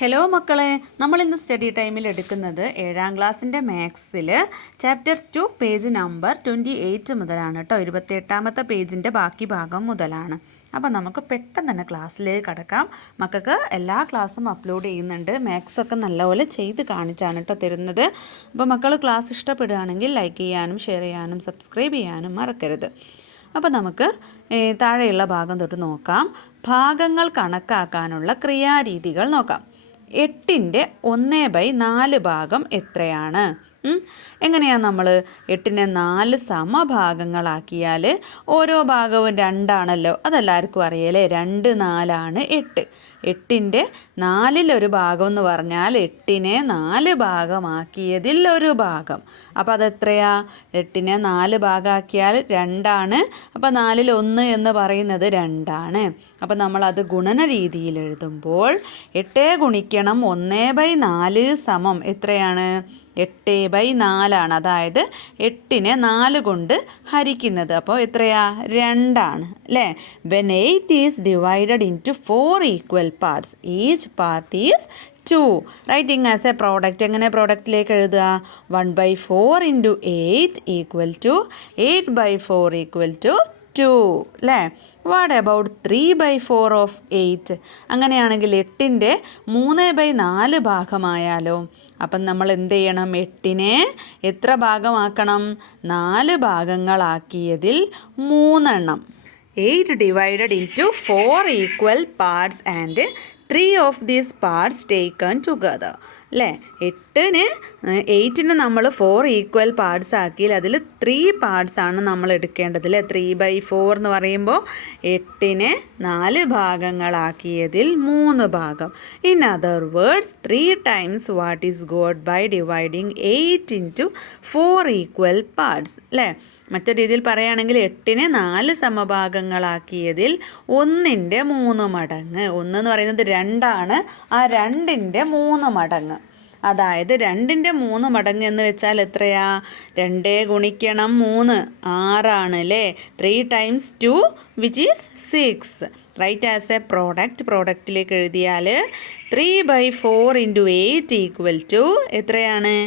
Hello മക്കളെ, നമ്മൾ ഇന്ന് സ്റ്റഡി ടൈമിൽ എടുക്കുന്നത് 7ാം ക്ലാസ്സിൻ്റെ മാത്സിൽ ചാപ്റ്റർ 2 പേജ് നമ്പർ 28 മുതലാണ് കേട്ടോ. 28ാമത്തെ പേജിൻ്റെ ബാക്കി ഭാഗം മുതലാണ്. അപ്പോൾ നമുക്ക് പെട്ടെന്ന് തന്നെ ക്ലാസ്സിലേക്ക് കടക്കാം. മക്കൾക്ക് എല്ലാ ക്ലാസ്സും അപ്ലോഡ് ചെയ്യുന്നുണ്ട്. മാത്സൊക്കെ നല്ലപോലെ ചെയ്ത് കാണിച്ചാണ് കേട്ടോ തരുന്നത്. അപ്പോൾ മക്കൾ ക്ലാസ് ഇഷ്ടപ്പെടുകയാണെങ്കിൽ ലൈക്ക് ചെയ്യാനും ഷെയർ ചെയ്യാനും സബ്സ്ക്രൈബ് ചെയ്യാനും മറക്കരുത്. അപ്പോൾ നമുക്ക് താഴെയുള്ള ഭാഗം തൊട്ട് നോക്കാം. ഭാഗങ്ങൾ കണക്കാക്കാനുള്ള ക്രിയാരീതികൾ നോക്കാം. 8ൻ്റെ 1/4 ഭാഗം എത്രയാണ്? എങ്ങനെയാണ് നമ്മൾ 8നെ 4 സമഭാഗങ്ങളാക്കിയാൽ ഓരോ ഭാഗവും 2 ആണല്ലോ. അതെല്ലാവർക്കും അറിയാലേ. 2 4 8. 8ൻ്റെ 4 ഭാഗം എന്ന് പറഞ്ഞാൽ 8നെ 4 ഭാഗമാക്കിയതിൽ ഒരു ഭാഗം. അപ്പോൾ അതെത്രയാ? 8നെ 4 ഭാഗമാക്കിയാൽ 2 അപ്പോൾ 4ൽ 1 എന്ന് പറയുന്നത് 2. അപ്പോൾ നമ്മളത് ഗുണന രീതിയിൽ എഴുതുമ്പോൾ 8 ഗുണിക്കണം 1/4 സമം എത്രയാണ്? 8/4. അതായത് 8നെ 4 കൊണ്ട് ഹരിക്കുന്നത്. അപ്പോൾ എത്രയാ? 2 അല്ലേ? When 8 is divided into 4 equal parts, each part is 2. Writing as a product. എങ്ങനെ പ്രോഡക്റ്റിലേക്ക് എഴുതുക? 1/4 into 8 equal to 8/4 equal to 2 അല്ലേ? What about 3/4 of 8? അങ്ങനെയാണെങ്കിൽ 8ൻ്റെ 3/4 ഭാഗമായാലോ? അപ്പം നമ്മൾ എന്ത് ചെയ്യണം? 8നെ എത്ര ഭാഗമാക്കണം? 4 ഭാഗങ്ങളാക്കിയതിൽ 3. 8 divided into 4 equal parts and 3 of these parts taken together അല്ലേ? 8നെ നമ്മൾ 4 ഈക്വൽ പാർട്സ് ആക്കിയാൽ അതിൽ 3 പാർട്സ് ആണ് നമ്മൾ എടുക്കേണ്ടത് അല്ലേ? 3/4 എന്ന് പറയുമ്പോൾ 8നെ 4 ഭാഗങ്ങളാക്കിയതിൽ 3 ഭാഗം. In other words 3 times what is got by dividing 8 into 4 equal parts അല്ലേ? മറ്റൊരു രീതിയിൽ പറയുകയാണെങ്കിൽ 8നെ 4 സമഭാഗങ്ങളാക്കിയതിൽ 1ൻ്റെ 3 മടങ്ങ്. 1 എന്ന് പറയുന്നത് 2. ആ 2ൻ്റെ 3 മടങ്ങ്. അതായത് 2ൻ്റെ 3 മടങ്ങ് എന്ന് വെച്ചാൽ എത്രയാ? 2 ഗുണിക്കണം 3 6 അല്ലേ? 3 times 2 which is 6. Right as a പ്രോഡക്റ്റിലേക്ക് എഴുതിയാൽ 3/4 into 8 equal to എത്രയാണ്?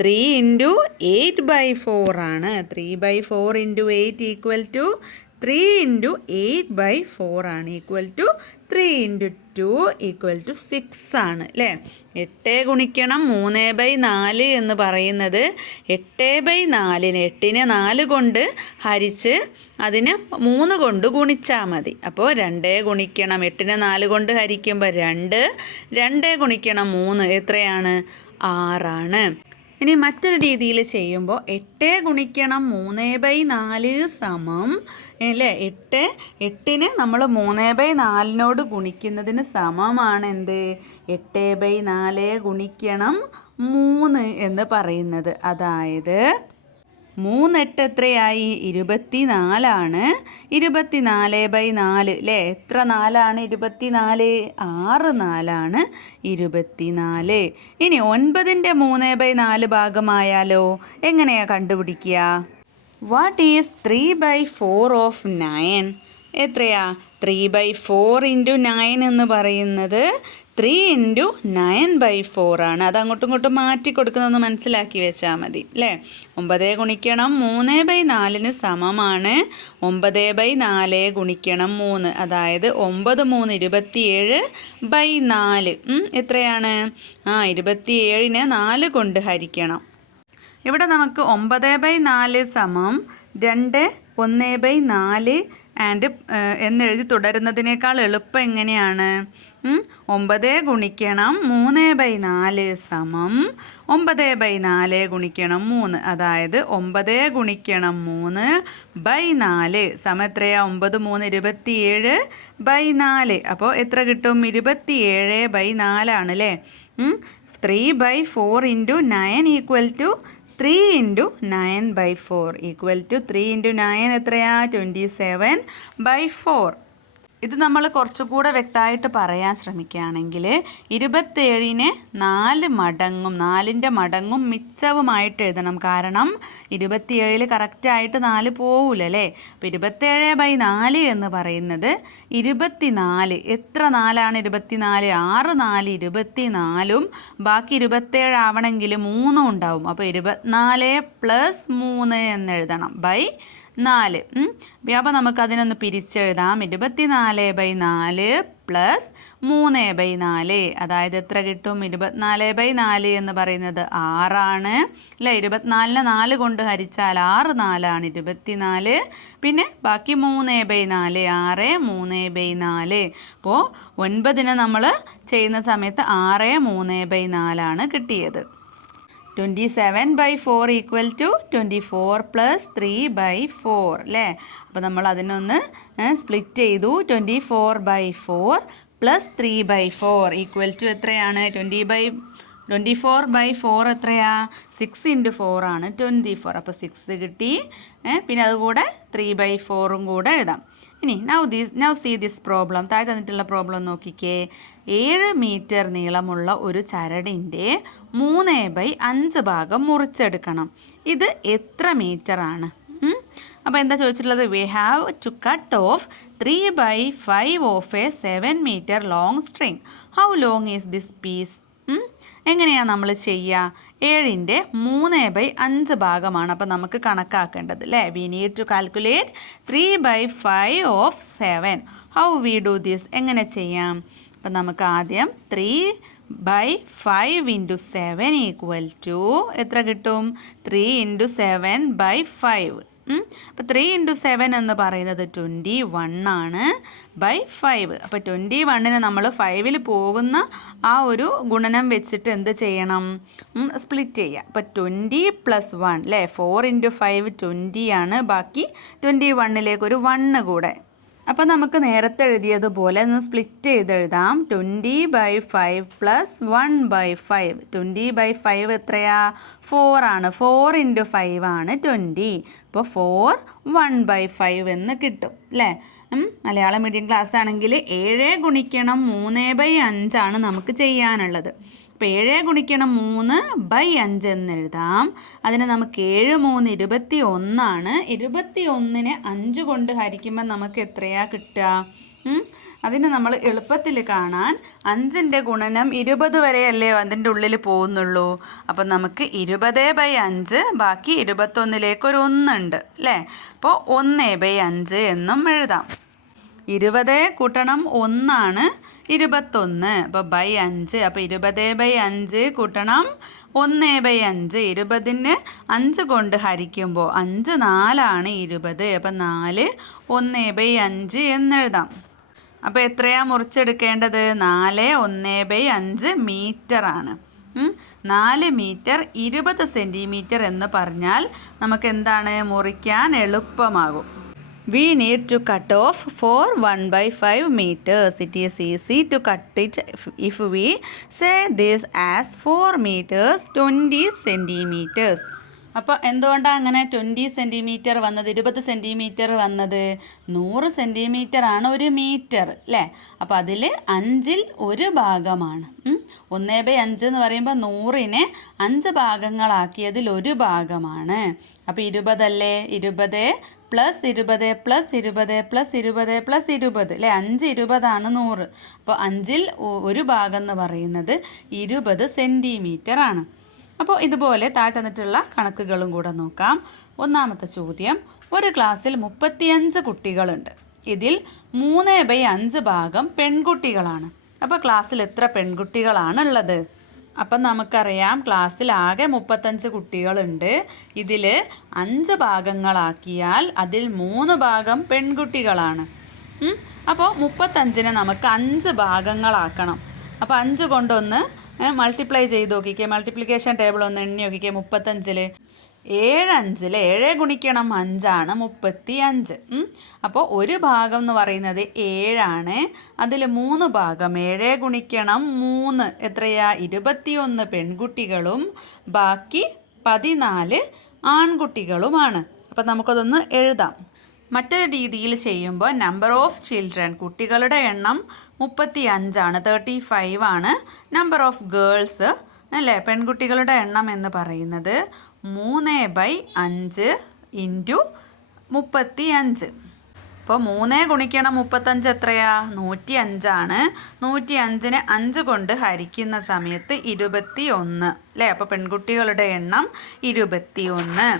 3 into 8/4 ആണ്. 3/4 into 8 equal to 3 into 8/4 ആണ്. Equal to 3 into 2 equal to 6 ആണ് അല്ലേ? 8 ഗുണിക്കണം 3/4 എന്ന് പറയുന്നത് 8/4നെ 8നെ 4 കൊണ്ട് ഹരിച്ച് അതിന് 3 കൊണ്ട് ഗുണിച്ചാൽ മതി. അപ്പോൾ 2 ഗുണിക്കണം 8നെ 4 കൊണ്ട് ഹരിക്കുമ്പോൾ 2. 2 ഗുണിക്കണം 3 എത്രയാണ്? 6. ഇനി മറ്റൊരു രീതിയിൽ ചെയ്യുമ്പോൾ 8 ഗുണിക്കണം 3/4 സമം അല്ലേ? 8നെ നമ്മൾ 3/4നോട് ഗുണിക്കുന്നതിന് സമമാണ് എന്ത്? 8/4 ഗുണിക്കണം 3 എന്ന് പറയുന്നത്. അതായത് 3 8 എത്രയായി? 24. 24/4 അല്ലേ? എത്ര 4? 24. 6 4 24. ഇനി 9ൻ്റെ 3/4 ഭാഗമായാലോ? എങ്ങനെയാണ് കണ്ടുപിടിക്കുക? What is 3/4 of 9? എത്രയാ? 3/4 into 9 എന്ന് പറയുന്നത് 3 into 9/4 ആണ്. അത് അങ്ങോട്ടും ഇങ്ങോട്ടും മാറ്റി കൊടുക്കുന്നതൊന്ന് മനസ്സിലാക്കി വെച്ചാൽ മതി അല്ലേ? 9 ഗുണിക്കണം 3/4 സമമാണ് 9/4 ഗുണിക്കണം 3. അതായത് 9 3 27/4 എത്രയാണ്? 27നെ 4 കൊണ്ട് ഹരിക്കണം. ഇവിടെ നമുക്ക് 9/4 സമം 2 1/4 ആൻഡ് എന്നെഴുതി തുടരുന്നതിനേക്കാൾ എളുപ്പം എങ്ങനെയാണ്? 9 ഗുണിക്കണം 3/4 സമം 9/4 ഗുണിക്കണം 3. അതായത് 9 ഗുണിക്കണം 3/4 സമം എത്രയാ? 9 3 27/4. അപ്പോൾ എത്ര കിട്ടും? 27/4 ആണ് അല്ലേ? 3/4 into 9 equal to 3 into 9/4 equal to 3 into 9 എത്രയാ? 27/4. ഇത് നമ്മൾ കുറച്ചുകൂടെ വ്യക്തമായിട്ട് പറയാൻ ശ്രമിക്കുകയാണെങ്കിൽ 27നെ 4 മടങ്ങും 4ൻ്റെ മടങ്ങും മിച്ചവുമായിട്ട് എഴുതണം. കാരണം 27 കറക്റ്റായിട്ട് 4 പോവില്ലല്ലേ. അപ്പോൾ 27/4 എന്ന് പറയുന്നത് 24. എത്ര 4ആണ് 24? 6 4 24ഉം ബാക്കി 27 ആവണമെങ്കിൽ 3 ഉണ്ടാവും. അപ്പോൾ 24 + 3 എന്ന് എഴുതണം /4. അപ്പോൾ നമുക്കതിനൊന്ന് പിരിച്ചെഴുതാം. 24/4 + 3/4. അതായത് എത്ര കിട്ടും? 24/4 എന്ന് പറയുന്നത് 6 ആണ് അല്ലേ. 24നെ 4 കൊണ്ട് ഹരിച്ചാൽ 6 4ആണ് 24. പിന്നെ ബാക്കി 3/4 6 3/4. അപ്പോൾ 9നെ നമ്മൾ ചെയ്യുന്ന സമയത്ത് 6 3/4 ആണ് കിട്ടിയത്. 27/4 = 24 + 3/4 അല്ലേ. അപ്പോൾ നമ്മൾ അതിനൊന്ന് സ്പ്ലിറ്റ് ചെയ്തു. 24/4 + 3/4 = എത്രയാണ്? 24/4 എത്രയാ? 6 × 4 ആണ് 24. അപ്പോൾ 6 കിട്ടി. പിന്നെ അതുകൂടെ 3/4ഉം കൂടെ എഴുതാം. ഇനി നൗ സീ ദിസ് പ്രോബ്ലം. താഴെ തന്നിട്ടുള്ള പ്രോബ്ലം നോക്കിക്കേ. 7 മീറ്റർ നീളമുള്ള ഒരു ചരടിൻ്റെ 3/5 ഭാഗം മുറിച്ചെടുക്കണം. ഇത് എത്ര മീറ്ററാണ്? അപ്പോൾ എന്താ ചോദിച്ചിട്ടുള്ളത്? We have to cut off 3/5 of a 7 metre long string. How long is this piece? എങ്ങനെയാണ് നമ്മൾ ചെയ്യുക? 7ൻ്റെ 3/5 ഭാഗമാണ് അപ്പോൾ നമുക്ക് കണക്കാക്കേണ്ടത് അല്ലേ. We need to calculate 3/5 of 7. How we do this? എങ്ങനെ ചെയ്യാം? അപ്പം നമുക്ക് ആദ്യം 3/5 × 7 = എത്ര കിട്ടും? 3 × 7/5. അപ്പോൾ 3 × 7 എന്ന് പറയുന്നത് 21 ആണ് /5. അപ്പോൾ 21നെ നമ്മൾ 5ൽ പോകുന്ന ആ ഒരു ഗുണനം വെച്ചിട്ട് എന്ത് ചെയ്യണം? സ്പ്ലിറ്റ് ചെയ്യുക. അപ്പോൾ 20 + 1 അല്ലേ. 4 × 5 20 ആണ്. ബാക്കി 21ലേക്ക് ഒരു 1 കൂടെ. അപ്പോൾ നമുക്ക് നേരത്തെ എഴുതിയതുപോലെ ഒന്ന് സ്പ്ലിറ്റ് ചെയ്തെഴുതാം. 20/5 + 1/5. 20/5 എത്രയാ? 4 ആണ്. 4 × 5 ആണ് 20. അപ്പോൾ 4 1/5 എന്ന് കിട്ടും അല്ലേ. മലയാളം മീഡിയം ക്ലാസ് ആണെങ്കിൽ 7 × 3/5 ആണ് നമുക്ക് ചെയ്യാനുള്ളത്. അപ്പോൾ 7 × 3/5 എന്ന് എഴുതാം. അതിന് നമുക്ക് 7 3 21 ആണ്. 21നെ 5 കൊണ്ട് ഹരിക്കുമ്പോൾ നമുക്ക് എത്രയാ കിട്ടുക? അതിന് നമ്മൾ എളുപ്പത്തിൽ കാണാൻ 5ൻ്റെ ഗുണനം 20 വരെയല്ലേ അതിൻ്റെ ഉള്ളിൽ പോകുന്നുള്ളൂ. അപ്പം നമുക്ക് 20/5 ബാക്കി 21ലേക്ക് ഒരു 1 ഉണ്ട് അല്ലേ. അപ്പോൾ 1/5 എന്നും എഴുതാം. 20 കൂട്ടണം 1 ആണ് 21. അപ്പോൾ /5. അപ്പോൾ 20/5 കൂട്ടണം 1/5. 20ന് 5 കൊണ്ട് ഹരിക്കുമ്പോൾ 5 4 ആണ് 20. അപ്പോൾ 4 1/5 എന്നെഴുതാം. അപ്പോൾ എത്രയാ മുറിച്ചെടുക്കേണ്ടത്? 4 1/5 മീറ്ററാണ്. 4 മീറ്റർ 20 സെൻറ്റിമീറ്റർ എന്ന് പറഞ്ഞാൽ നമുക്ക് എന്താണ്? മുറിക്കാൻ എളുപ്പമാകും. We need to cut off 4 1/5 meters. It is easy to cut it if we say this as 4 meters 20 centimeters. അപ്പോൾ എന്തുകൊണ്ടാണ് അങ്ങനെ 20 സെൻറ്റിമീറ്റർ വന്നത്? 20 സെൻറ്റിമീറ്റർ വന്നത്? 100 സെൻറ്റിമീറ്റർ ആണ് 1 മീറ്റർ അല്ലേ. അപ്പോൾ അതിൽ 5ൽ 1 ഭാഗമാണ്. 1/5 എന്ന് പറയുമ്പോൾ 100നെ 5 ഭാഗങ്ങളാക്കിയതിൽ 1 ഭാഗമാണ്. അപ്പോൾ 20 അല്ലേ. 20 + 20 + 20 + 20 + 20 അല്ലേ. 5 20 ആണ് 100. അപ്പോൾ 5ൽ 1 ഭാഗം എന്ന് പറയുന്നത് 20 സെൻറ്റിമീറ്റർ ആണ്. അപ്പോൾ ഇതുപോലെ താഴെ തന്നിട്ടുള്ള കണക്കുകളും കൂടെ നോക്കാം. ഒന്നാമത്തെ ചോദ്യം. ഒരു ക്ലാസ്സിൽ 35 കുട്ടികളുണ്ട്. ഇതിൽ 3/5 ഭാഗം പെൺകുട്ടികളാണ്. അപ്പോൾ ക്ലാസ്സിൽ എത്ര പെൺകുട്ടികളാണ് ഉള്ളത്? അപ്പം നമുക്കറിയാം ക്ലാസ്സിൽ ആകെ 35 കുട്ടികളുണ്ട്. ഇതിൽ 5 ഭാഗങ്ങളാക്കിയാൽ അതിൽ 3 ഭാഗം പെൺകുട്ടികളാണ്. അപ്പോൾ 35നെ നമുക്ക് 5 ഭാഗങ്ങളാക്കണം. അപ്പോൾ 5 കൊണ്ടൊന്ന് മൾട്ടിപ്ലൈ ചെയ്ത് നോക്കിക്കേ. മൾട്ടിപ്ലിക്കേഷൻ ടേബിൾ ഒന്ന് എണ്ണി നോക്കിക്കേ. 35ൽ 7 5 7 × 5 ആണ് 35. അപ്പോൾ 1 ഭാഗം എന്ന് പറയുന്നത് 7 ആണ്. അതിൽ 3 ഭാഗം 7 × 3 എത്രയാ? 21 പെൺകുട്ടികളും ബാക്കി 14 ആൺകുട്ടികളുമാണ്. അപ്പം നമുക്കതൊന്ന് എഴുതാം. മറ്റൊരു രീതിയിൽ ചെയ്യുമ്പോൾ നമ്പർ ഓഫ് ചിൽഡ്രൻ കുട്ടികളുടെ എണ്ണം 35 35 ആണ്. നമ്പർ ഓഫ് ഗേൾസ് അല്ലേ പെൺകുട്ടികളുടെ എണ്ണം എന്ന് പറയുന്നത് 3/5 ഇൻറ്റു 35. അപ്പോൾ 3 ഗുണിക്കണം 35 എത്രയാ? 105 105നെ 5 കൊണ്ട് ഹരിക്കുന്ന സമയത്ത് 21 അല്ലേ. അപ്പോൾ പെൺകുട്ടികളുടെ എണ്ണം 21.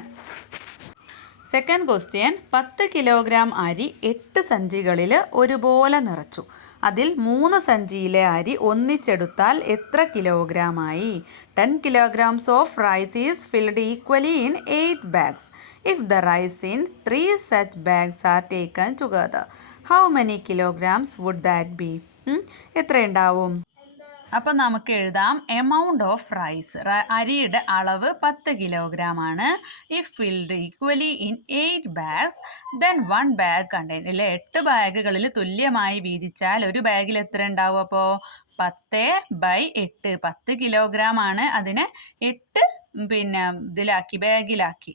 സെക്കൻഡ് ക്വസ്റ്റ്യൻ 10 കിലോഗ്രാം അരി 8 സഞ്ചികളിൽ ഒരുപോലെ നിറച്ചു. അതിൽ 3 സഞ്ചിയിലെ അരി ഒന്നിച്ചെടുത്താൽ എത്ര കിലോഗ്രാം ആയി? 10 kilograms of rice is filled equally in 8 bags. If the rice in 3 such bags are taken together, how many kilograms would that be? എത്ര ഉണ്ടാവും? അപ്പം നമുക്ക് എഴുതാം എമൗണ്ട് ഓഫ് റൈസ് അരിയുടെ അളവ് 10 കിലോഗ്രാം ആണ്. If filled equally in 8 bags, then 1 bag contain അല്ലേ 8 ബാഗുകളിൽ തുല്യമായി വീതിച്ചാൽ ഒരു ബാഗിൽ എത്ര ഉണ്ടാവും? അപ്പോൾ 10/8 10 കിലോഗ്രാം ആണ്. അതിനെ 8 ഇതിലാക്കി ബാഗിലാക്കി.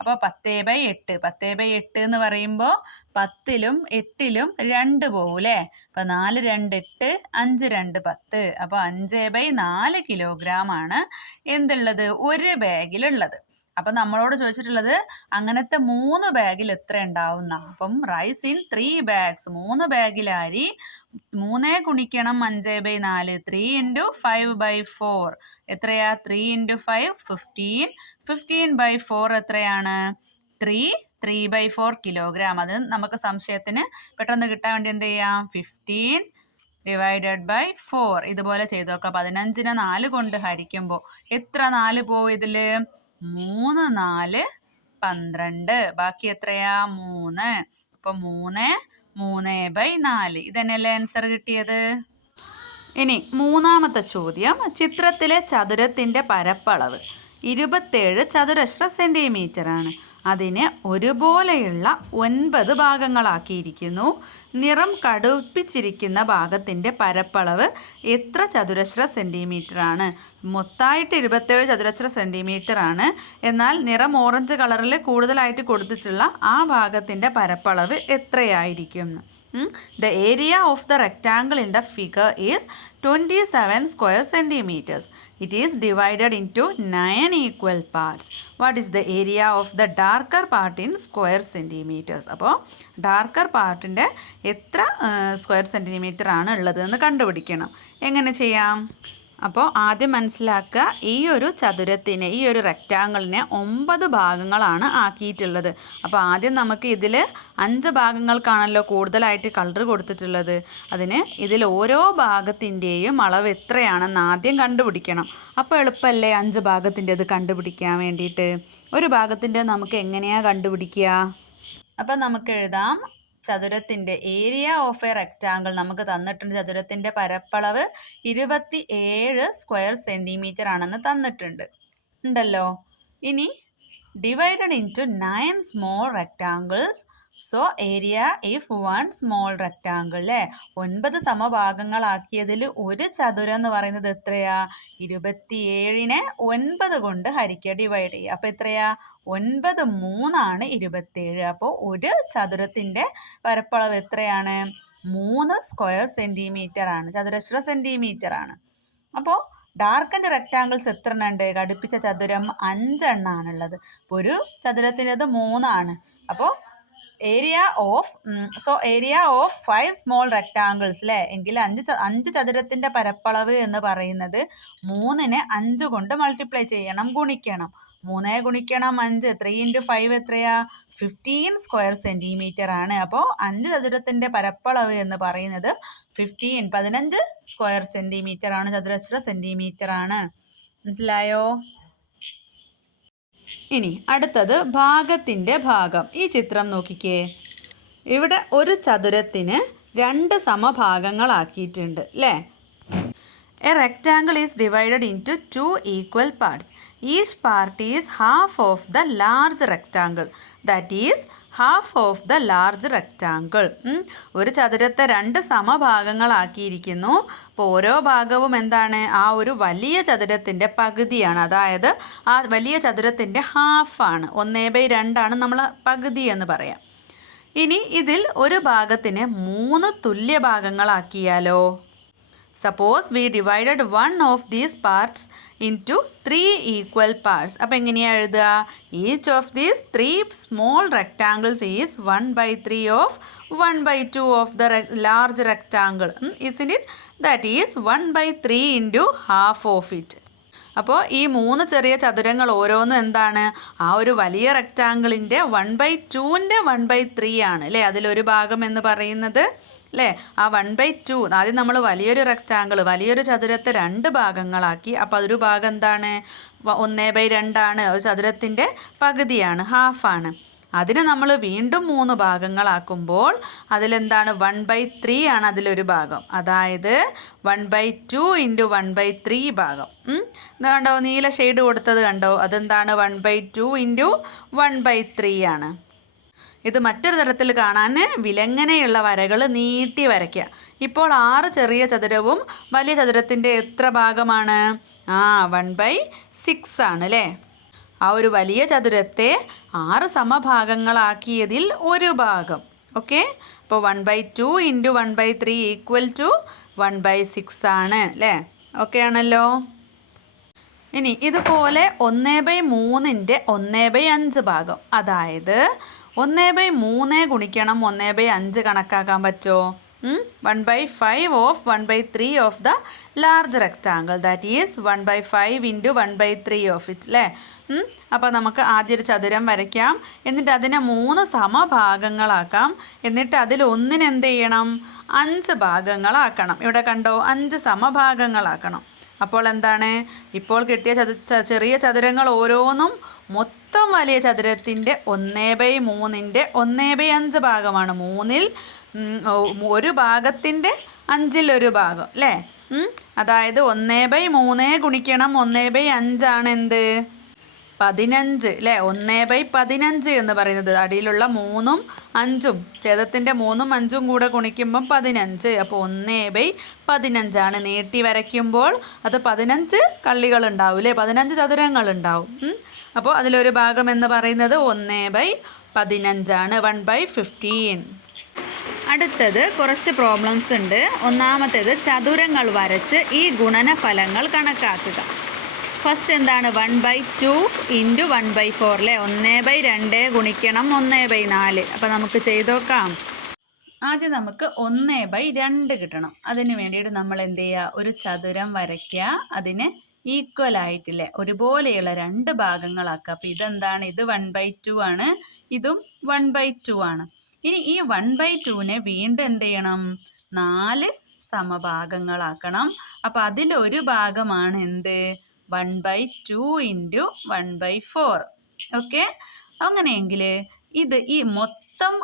അപ്പോൾ 10/8 10/8 എന്ന് പറയുമ്പോൾ 10ലും 8ലും 2 പോവും അല്ലേ. അപ്പോൾ 4 2 8 5 2 10. അപ്പോൾ 5/4 കിലോഗ്രാം ആണ് എന്തുള്ളത് ഒരു ബാഗിലുള്ളത്. അപ്പം നമ്മളോട് ചോദിച്ചിട്ടുള്ളത് അങ്ങനത്തെ 3 ബാഗിൽ എത്ര ഉണ്ടാവുന്ന. അപ്പം റൈസ് ഇൻ 3 bags 3 ബാഗിൽ അരി 3 ഗുണിക്കണം 5/4 3 ഇൻറ്റു 5/4 എത്രയാ? 3 ഇൻറ്റു 5 15 15/4 എത്രയാണ്? 3/4 കിലോഗ്രാം. അത് നമുക്ക് സംശയത്തിന് പെട്ടെന്ന് കിട്ടാൻ വേണ്ടി എന്ത് ചെയ്യാം? 15 ഡിവൈഡഡ് ബൈ 4 ഇതുപോലെ ചെയ്ത് നോക്കാം. 15നെ 4 കൊണ്ട് ഹരിക്കുമ്പോൾ എത്ര 4 പോവും ഇതിൽ? 3 4 12. ബാക്കി എത്രയാ? 3. അപ്പോൾ 3/4 ഇതന്നെയല്ലേ ആൻസർ കിട്ടിയത്. ഇനി മൂന്നാമത്തെ ചോദ്യം. ചിത്രത്തിലെ ചതുരത്തിൻ്റെ പരപ്പളവ് 27 ചതുരശ്ര സെൻറ്റിമീറ്റർ ആണ്. അതിനെ ഒരുപോലെയുള്ള 9 ഭാഗങ്ങളാക്കിയിരിക്കുന്നു. നിറം കടുപ്പിച്ചിരിക്കുന്ന ഭാഗത്തിൻ്റെ പരപ്പളവ് എത്ര ചതുരശ്ര സെൻറ്റിമീറ്റർ ആണ്? മൊത്തമായിട്ട് 27 ചതുരശ്ര സെൻറ്റിമീറ്റർ ആണ്. എന്നാൽ നിറം ഓറഞ്ച് കളറിൽ കൂടുതലായിട്ട് കൊടുത്തിട്ടുള്ള ആ ഭാഗത്തിൻ്റെ പരപ്പളവ് എത്രയായിരിക്കും? The area of the rectangle in the figure is 27 square centimeters. It is divided into 9 equal parts. What is the area of the darker part in square centimeters? അപ്പോൾ ഡാർക്കർ പാർട്ടിൻ്റെ എത്ര സ്ക്വയർ സെൻറ്റിമീറ്റർ ആണ് ഉള്ളത് എന്ന് കണ്ടുപിടിക്കണം. എങ്ങനെ ചെയ്യാം? അപ്പോൾ ആദ്യം മനസ്സിലാക്കുക, ഈ ഒരു ചതുരത്തിനെ ഈ ഒരു റെക്റ്റാങ്കിളിനെ 9 ഭാഗങ്ങളാണ് ആക്കിയിട്ടുള്ളത്. അപ്പോൾ ആദ്യം നമുക്ക് ഇതിൽ 5 ഭാഗങ്ങൾക്കാണല്ലോ കൂടുതലായിട്ട് കളർ കൊടുത്തിട്ടുള്ളത്. അതിന് ഇതിൽ ഓരോ ഭാഗത്തിൻ്റെയും അളവ് എത്രയാണെന്ന് ആദ്യം കണ്ടുപിടിക്കണം. അപ്പോൾ എളുപ്പമല്ലേ 5 ഭാഗത്തിൻ്റെത് കണ്ടുപിടിക്കാൻ വേണ്ടിയിട്ട്. ഒരു ഭാഗത്തിൻ്റെ നമുക്ക് എങ്ങനെയാണ് കണ്ടുപിടിക്കുക? അപ്പം നമുക്ക് എഴുതാം ചതുരത്തിൻ്റെ ഏരിയ ഓഫ് എ റെക്റ്റാങ്കിൾ നമുക്ക് തന്നിട്ടുണ്ട്. ചതുരത്തിൻ്റെ പരപ്പളവ് 27 സ്ക്വയർ സെൻറ്റിമീറ്റർ ആണെന്ന് തന്നിട്ടുണ്ട് ഉണ്ടല്ലോ. ഇനി divided into 9 small rectangles. So area if 1 small rectangle അല്ലേ 9 സമഭാഗങ്ങളാക്കിയതിൽ ഒരു ചതുരം എന്ന് പറയുന്നത് എത്രയാ? 27നെ 9 കൊണ്ട് ഹരിക്കുക ഡിവൈഡ് ചെയ്യുക. അപ്പോൾ എത്രയാ? 9 3 27. അപ്പോൾ ഒരു ചതുരത്തിൻ്റെ പരപ്പളവ് എത്രയാണ്? 3 സ്ക്വയർ സെൻറ്റിമീറ്റർ ആണ്, ചതുരശ്ര സെൻറ്റിമീറ്റർ ആണ്. അപ്പോൾ ഡാർക്ക് ആൻഡ് റെക്റ്റാങ്കിൾസ് എത്ര എണ്ണം ഉണ്ട്? ഘടിപ്പിച്ച ചതുരം 5 എണ്ണാണുള്ളത്. അപ്പോൾ ഒരു ചതുരത്തിൻ്റെത് 3 ആണ്. അപ്പോൾ ഏരിയ ഓഫ് 5 സ്മോൾ റെക്റ്റാങ്കിൾസ് അല്ലേ എങ്കിൽ 5 ചതുരത്തിൻ്റെ പരപ്പളവ് എന്ന് പറയുന്നത് 3നെ 5 കൊണ്ട് മൾട്ടിപ്ലൈ ചെയ്യണം, ഗുണിക്കണം. 3 ഗുണിക്കണം 5 3 ഇൻറ്റു 5 എത്രയാ? 15 സ്ക്വയർ സെൻറ്റിമീറ്റർ ആണ്. അപ്പോൾ 5 ചതുരത്തിൻ്റെ പരപ്പളവ് എന്ന് പറയുന്നത് 15 സ്ക്വയർ സെൻറ്റിമീറ്റർ ആണ്, ചതുരശ്ര സെൻറ്റിമീറ്റർ ആണ്. മനസ്സിലായോ? ഇനി അടുത്തത് ഭാഗത്തിൻ്റെ ഭാഗം. ഈ ചിത്രം നോക്കിക്കേ. ഇവിടെ ഒരു ചതുരത്തിന് 2 സമഭാഗങ്ങളാക്കിയിട്ടുണ്ട് അല്ലേ. A rectangle is divided into 2 equal parts. Each part is half of the large rectangle. That is half of the large rectangle. ഒരു ചതുരത്തെ 2 സമഭാഗങ്ങളാക്കിയിരിക്കുന്നു. അപ്പോൾ ഓരോ ഭാഗവും എന്താണ്? ആ ഒരു വലിയ ചതുരത്തിൻ്റെ പകുതിയാണ്. അതായത് ആ വലിയ ചതുരത്തിൻ്റെ ഹാഫാണ്. 1/2 ആണ് നമ്മൾ പകുതി എന്ന് പറയാം. ഇനി ഇതിൽ ഒരു ഭാഗത്തിനെ 3 തുല്യ ഭാഗങ്ങളാക്കിയാലോ? Suppose we divided one of these parts into 3 equal parts. അപ്പോൾ എങ്ങനെയാണ് എഴുതുക? Each of these 3 small rectangles is 1/3 of 1/2 of the large rectangle. isn't it? That is 1/3 into half of it. അപ്പോൾ ഈ 3 ചെറിയ ചതുരങ്ങൾ ഓരോന്നും എന്താണ്? ആ ഒരു വലിയ റെക്റ്റാങ്കിളിൻ്റെ 1/2ൻ്റെ 1/3 ആണ് അല്ലേ അതിലൊരു ഭാഗം എന്ന് പറയുന്നത് അല്ലേ? ആ 1/2 ആദ്യം നമ്മൾ വലിയൊരു റെക്റ്റാങ്കിൾ വലിയൊരു ചതുരത്തെ 2 ഭാഗങ്ങളാക്കി. അപ്പോൾ അതൊരു ഭാഗം എന്താണ്? 1/2 ആണ്. ഒരു ചതുരത്തിൻ്റെ പകുതിയാണ്, ഹാഫാണ്. അതിന് നമ്മൾ വീണ്ടും 3 ഭാഗങ്ങളാക്കുമ്പോൾ അതിലെന്താണ്? 1/3 ആണ് അതിലൊരു ഭാഗം. അതായത് 1/2 ഇൻറ്റു 1/3 ഭാഗം. ഇത് കണ്ടോ? നീല ഷെയ്ഡ് കൊടുത്തത് കണ്ടോ? അതെന്താണ്? 1/2 ഇൻറ്റു 1/3 ആണ്. ഇത് മറ്റൊരു തരത്തിൽ കാണാൻ വിലങ്ങനെയുള്ള വരകൾ നീട്ടി വരയ്ക്കുക. ഇപ്പോൾ 6 ചെറിയ ചതുരവും വലിയ ചതുരത്തിൻ്റെ എത്ര ഭാഗമാണ്? 1/6 ആണ് അല്ലേ? ആ ഒരു വലിയ ചതുരത്തെ 6 സമഭാഗങ്ങളാക്കിയതിൽ ഒരു ഭാഗം. ഓക്കെ, അപ്പോൾ 1/2 ഇൻറ്റു 1/3 ഈക്വൽ ടു 1/6 ആണ് അല്ലേ? ഓക്കെ ആണല്ലോ. ഇനി ഇതുപോലെ 1/3ൻ്റെ 1/5 ഭാഗം, അതായത് 1/3 ഗുണിക്കണം 1/5 കണക്കാക്കാൻ പറ്റുമോ? 1/5 of 1/3 of the large rectangle, that is 1/5 into 1/3 of it അല്ലേ? അപ്പോൾ നമുക്ക് ആദ്യം ഒരു ചതുരം വരയ്ക്കാം. എന്നിട്ട് അതിനെ 3 സമഭാഗങ്ങളാക്കാം. എന്നിട്ട് അതിൽ ഒന്നിന് എന്ത് ചെയ്യണം? 5 ഭാഗങ്ങളാക്കണം. ഇവിടെ കണ്ടോ? 5 സമഭാഗങ്ങളാക്കണം. അപ്പോൾ എന്താണ്? ഇപ്പോൾ കിട്ടിയ ചെറിയ ചതുരങ്ങൾ ഓരോന്നും മൊത്തം വലിയ ചതുരത്തിൻ്റെ 1/3ൻ്റെ 1/5 ഭാഗമാണ്. 3ൽ ഒരു ഭാഗത്തിൻ്റെ 5ൽ ഒരു ഭാഗം അല്ലേ? അതായത് 1/3 ഗുണിക്കണം 1/5 ആണ് എന്ത്? 15 അല്ലേ? 1/15 എന്ന് പറയുന്നത് അടിയിലുള്ള 3ഉം 5ഉം ഛേദത്തിൻ്റെ 3ഉം 5ഉം കൂടെ ഗുണിക്കുമ്പം 15. അപ്പോൾ 1/15 ആണ്. നീട്ടി വരയ്ക്കുമ്പോൾ അത് 15 കള്ളികളുണ്ടാവും അല്ലേ? 15 ചതുരങ്ങളുണ്ടാവും. അപ്പോൾ അതിലൊരു ഭാഗം എന്ന് പറയുന്നത് 1/15 ആണ്, 1/15. അടുത്തത് കുറച്ച് പ്രോബ്ലംസ് ഉണ്ട്. ഒന്നാമത്തേത് ചതുരങ്ങൾ വരച്ച് ഈ ഗുണനഫലങ്ങൾ കണക്കാക്കുക. ഫസ്റ്റ് എന്താണ്? 1/2 ഇൻറ്റു 1/4 അല്ലേ? 1/2 ഗുണിക്കണം 1/4. അപ്പോൾ നമുക്ക് ചെയ്ത് നോക്കാം. ആദ്യം നമുക്ക് 1/2 കിട്ടണം. അതിന് വേണ്ടിയിട്ട് നമ്മൾ എന്ത് ചെയ്യുക? ഒരു ചതുരം വരയ്ക്കുക. അതിന് ഈക്വൽ ആയിട്ടില്ലേ ഒരുപോലെയുള്ള 2 ഭാഗങ്ങളാക്കുക. അപ്പോൾ ഇതെന്താണ്? ഇത് 1/2 ആണ്, ഇതും 1/2 ആണ്. ഇനി ഈ 1/2നെ വീണ്ടും എന്ത് ചെയ്യണം? 4 സമഭാഗങ്ങളാക്കണം. അപ്പോൾ അതിലൊരു ഭാഗമാണ് എന്ത്? 1/2 ഇൻറ്റു 1/4. ഓക്കെ, അങ്ങനെയെങ്കിൽ ഇത് ഈ മൊത്തം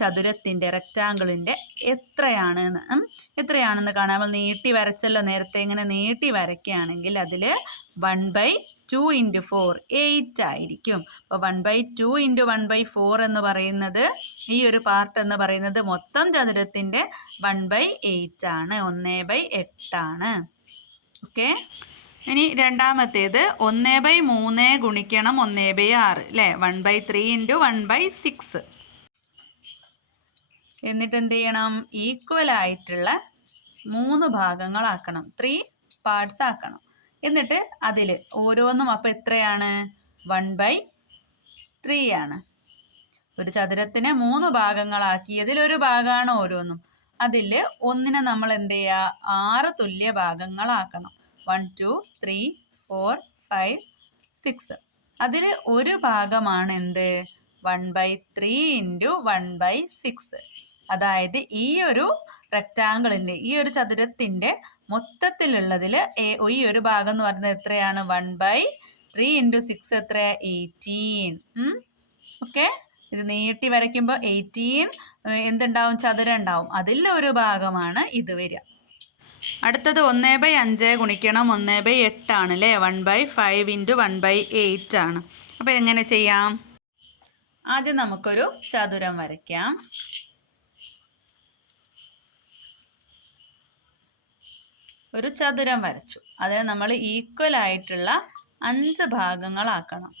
ചതുരത്തിൻ്റെ റെക്റ്റാങ്കിളിൻ്റെ എത്രയാണെന്ന് കാണാൻ നമ്മൾ നീട്ടി വരച്ചല്ലോ നേരത്തെ. ഇങ്ങനെ നീട്ടി വരയ്ക്കുകയാണെങ്കിൽ അതിൽ 1/2 ഇൻറ്റു 4 8 ആയിരിക്കും. അപ്പോൾ 1/2 ഇൻറ്റു 1/4 എന്ന് പറയുന്നത് ഈ ഒരു പാർട്ട് എന്ന് പറയുന്നത് മൊത്തം ചതുരത്തിൻ്റെ 1/8 ആണ്, 1/8 ആണ്. ഓക്കെ, ഇനി രണ്ടാമത്തേത് 1/3 ഗുണിക്കണം 1/6 അല്ലേ? 1/3 ഇൻറ്റു 1/6. എന്നിട്ട് എന്ത് ചെയ്യണം? ഈക്വൽ ആയിട്ടുള്ള 3 ഭാഗങ്ങളാക്കണം, 3 പാർട്സ് ആക്കണം. എന്നിട്ട് അതിൽ ഓരോന്നും അപ്പോൾ എത്രയാണ്? 1/3 ആണ്. ഒരു ചതുരത്തിനെ 3 ഭാഗങ്ങളാക്കിയതിൽ ഒരു ഭാഗമാണ് ഓരോന്നും. അതിൽ ഒന്നിനെ നമ്മൾ എന്ത് ചെയ്യുക? 6 തുല്യ ഭാഗങ്ങളാക്കണം. 1 2 3 4 5 6. അതിൽ ഒരു ഭാഗമാണ് എന്ത്? 1/3 ഇൻറ്റു 1/6. അതായത് ഈ ഒരു റെക്റ്റാങ്കിളിൻ്റെ ഈ ഒരു ചതുരത്തിൻ്റെ മൊത്തത്തിലുള്ളതിൽ ഈ ഒരു ഭാഗം എന്ന് പറയുന്നത് എത്രയാണ്? 1/3 ഇൻറ്റു 6 എത്രയാണ്? 18. ഓക്കെ, ഇത് നീട്ടി വരയ്ക്കുമ്പോൾ 18 എന്തുണ്ടാവും? ചതുരം ഉണ്ടാവും. അതിൽ ഒരു ഭാഗമാണ് ഇത് വരിക. അടുത്തത് 1/5 ഗുണിക്കണം 1/8 ആണ് അല്ലേ? 1/5 ഇൻറ്റു 1/8 ആണ്. അപ്പോൾ എങ്ങനെ ചെയ്യാം? ആദ്യം നമുക്കൊരു ചതുരം വരയ്ക്കാം. ഒരു ചതുരം വരച്ചു. അതിനെ നമ്മൾ ഈക്വൽ ആയിട്ടുള്ള 5 ഭാഗങ്ങളാക്കണം.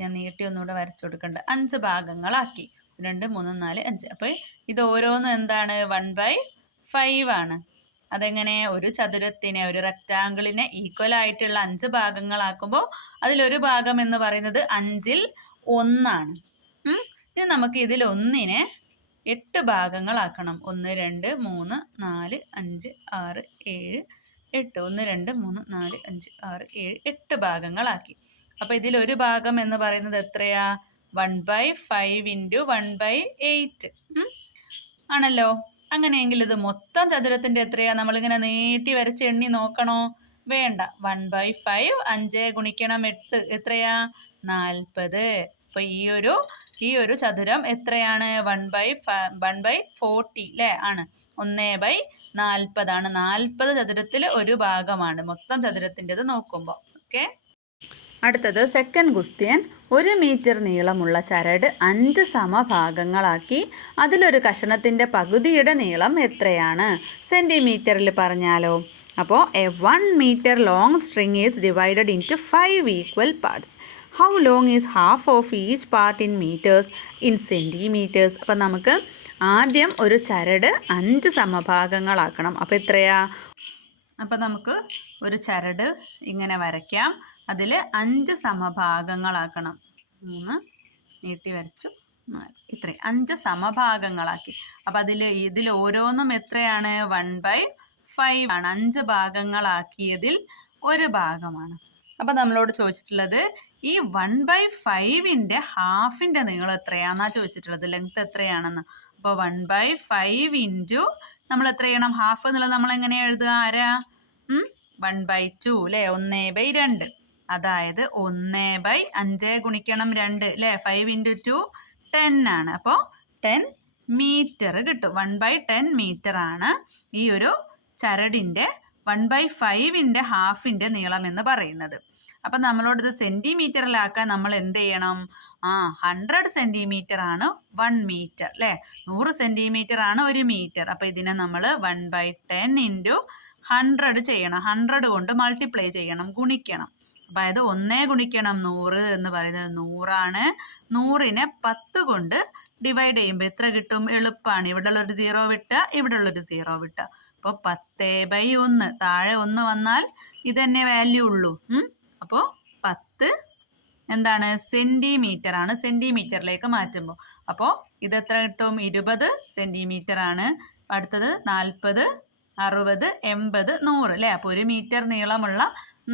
ഞാൻ നീട്ടി ഒന്നുകൂടെ വരച്ചു കൊടുക്കണ്ട. 5 ഭാഗങ്ങളാക്കി. 2 3 4 5. അപ്പോൾ ഇത് ഓരോന്നും എന്താണ് 1/5 ആണ്. അതെങ്ങനെ ഒരു ചതുരത്തിനെ ഒരു റെക്റ്റാങ്കിളിനെ ഈക്വൽ ആയിട്ടുള്ള 5 ഭാഗങ്ങളാക്കുമ്പോൾ അതിലൊരു ഭാഗം എന്ന് പറയുന്നത് 5ൽ 1 ഇനി നമുക്ക് ഇതിൽ ഒന്നിനെ 8 ഭാഗങ്ങളാക്കണം. 1 2 3 4 5 6 7 8. 1 2 3 4 5 6 7 8 ഭാഗങ്ങളാക്കി. അപ്പോൾ ഇതിലൊരു ഭാഗം എന്ന് പറയുന്നത് എത്രയാ? 1/5 × 1/8 ആണല്ലോ. അങ്ങനെയെങ്കിൽ ഇത് മൊത്തം ചതുരത്തിൻ്റെ എത്രയാ? നമ്മളിങ്ങനെ നീട്ടി വരച്ച് എണ്ണി നോക്കണോ? വേണ്ട. 1/5 5 ഗുണിക്കണം 8 എത്രയാ? 40. അപ്പോൾ ഈ ഒരു ചതുരം എത്രയാണ്? 1/40 അല്ലേ? ആണ്. 1/40 ആണ്. 40 ചതുരത്തിൽ ഒരു ഭാഗമാണ് മൊത്തം ചതുരത്തിൻ്റെത് നോക്കുമ്പോൾ. ഓക്കെ. അടുത്തത് സെക്കൻഡ് ക്വസ്റ്റ്യൻ. 1 മീറ്റർ നീളമുള്ള ചരട് 5 സമഭാഗങ്ങളാക്കി അതിലൊരു കഷണത്തിൻ്റെ പകുതിയുടെ നീളം എത്രയാണ്? സെൻറ്റിമീറ്ററിൽ പറഞ്ഞാലോ? അപ്പോൾ A 1 meter long string is divided into 5 equal parts. How long is half of each part in meters in centimeters? അപ്പോൾ നമുക്ക് ആദ്യം ഒരു ചരട് 5 സമഭാഗങ്ങളാക്കണം. അപ്പോൾ എത്രയാ? അപ്പോൾ നമുക്ക് ഒരു ചരട് ഇങ്ങനെ വരയ്ക്കാം. അതിൽ 5 സമഭാഗങ്ങളാക്കണം. 3 നീട്ടി വരച്ചു, 4 ഇത്രയും 5 സമഭാഗങ്ങളാക്കി. അപ്പോൾ ഇതിൽ ഓരോന്നും എത്രയാണ്? 1/5 ആണ്. 5 ഭാഗങ്ങളാക്കിയതിൽ ഒരു ഭാഗമാണ്. അപ്പോൾ നമ്മളോട് ചോദിച്ചിട്ടുള്ളത് ഈ 1/5ൻ്റെ ഹാഫിൻ്റെ നീളം എത്രയാണെന്നാ ചോദിച്ചിട്ടുള്ളത്. ലെങ്ത് എത്രയാണെന്ന്. അപ്പോൾ 1/5 നമ്മൾ എത്ര ചെയ്യണം? ഹാഫ് എന്നുള്ളത് നമ്മൾ എങ്ങനെയാണ് എഴുതുക? ആരാ? 1/2 അല്ലേ? 1/2. അതായത് 1/5 ഗുണിക്കണം 2 അല്ലേ? 5 × 2 10 ആണ്. അപ്പോൾ 10 മീറ്റർ കിട്ടും. 1/10 മീറ്റർ ആണ് ഈ ഒരു ചരടിൻ്റെ 1/5ൻ്റെ ഹാഫിൻ്റെ നീളം എന്ന് പറയുന്നത്. അപ്പം നമ്മളോട് ഇത് സെൻറ്റിമീറ്ററിലാക്കാൻ നമ്മൾ എന്ത് ചെയ്യണം? 100 സെൻറ്റിമീറ്റർ ആണ് 1 മീറ്റർ അല്ലേ? 100 സെൻറ്റിമീറ്റർ ആണ് 1 മീറ്റർ. അപ്പോൾ ഇതിനെ നമ്മൾ 1/10 × 100 ചെയ്യണം. 100 കൊണ്ട് മൾട്ടിപ്ലൈ ചെയ്യണം, ഗുണിക്കണം. അതായത് 1 ഗുണിക്കണം 100 എന്ന് പറയുന്നത് 100 ആണ്. 100നെ 10 കൊണ്ട് ഡിവൈഡ് ചെയ്യുമ്പോൾ എത്ര കിട്ടും? എളുപ്പമാണ്. ഇവിടെ ഉള്ളൊരു 0 വിട്ടുക, ഇവിടെ ഉള്ളൊരു 0 വിട്ടുക. അപ്പോൾ 10/1 താഴെ 1 വന്നാൽ ഇതന്നെ വാല്യൂ ഉള്ളൂ. അപ്പോൾ 10 എന്താണ്? സെൻറ്റിമീറ്റർ ആണ്. സെൻറ്റിമീറ്ററിലേക്ക് മാറ്റുമ്പോൾ അപ്പോൾ ഇതെത്ര കിട്ടും? 20 സെൻറ്റിമീറ്റർ ആണ്. അടുത്തത് 40, 60, 80, 100 അല്ലേ? അപ്പോൾ 1 മീറ്റർ നീളമുള്ള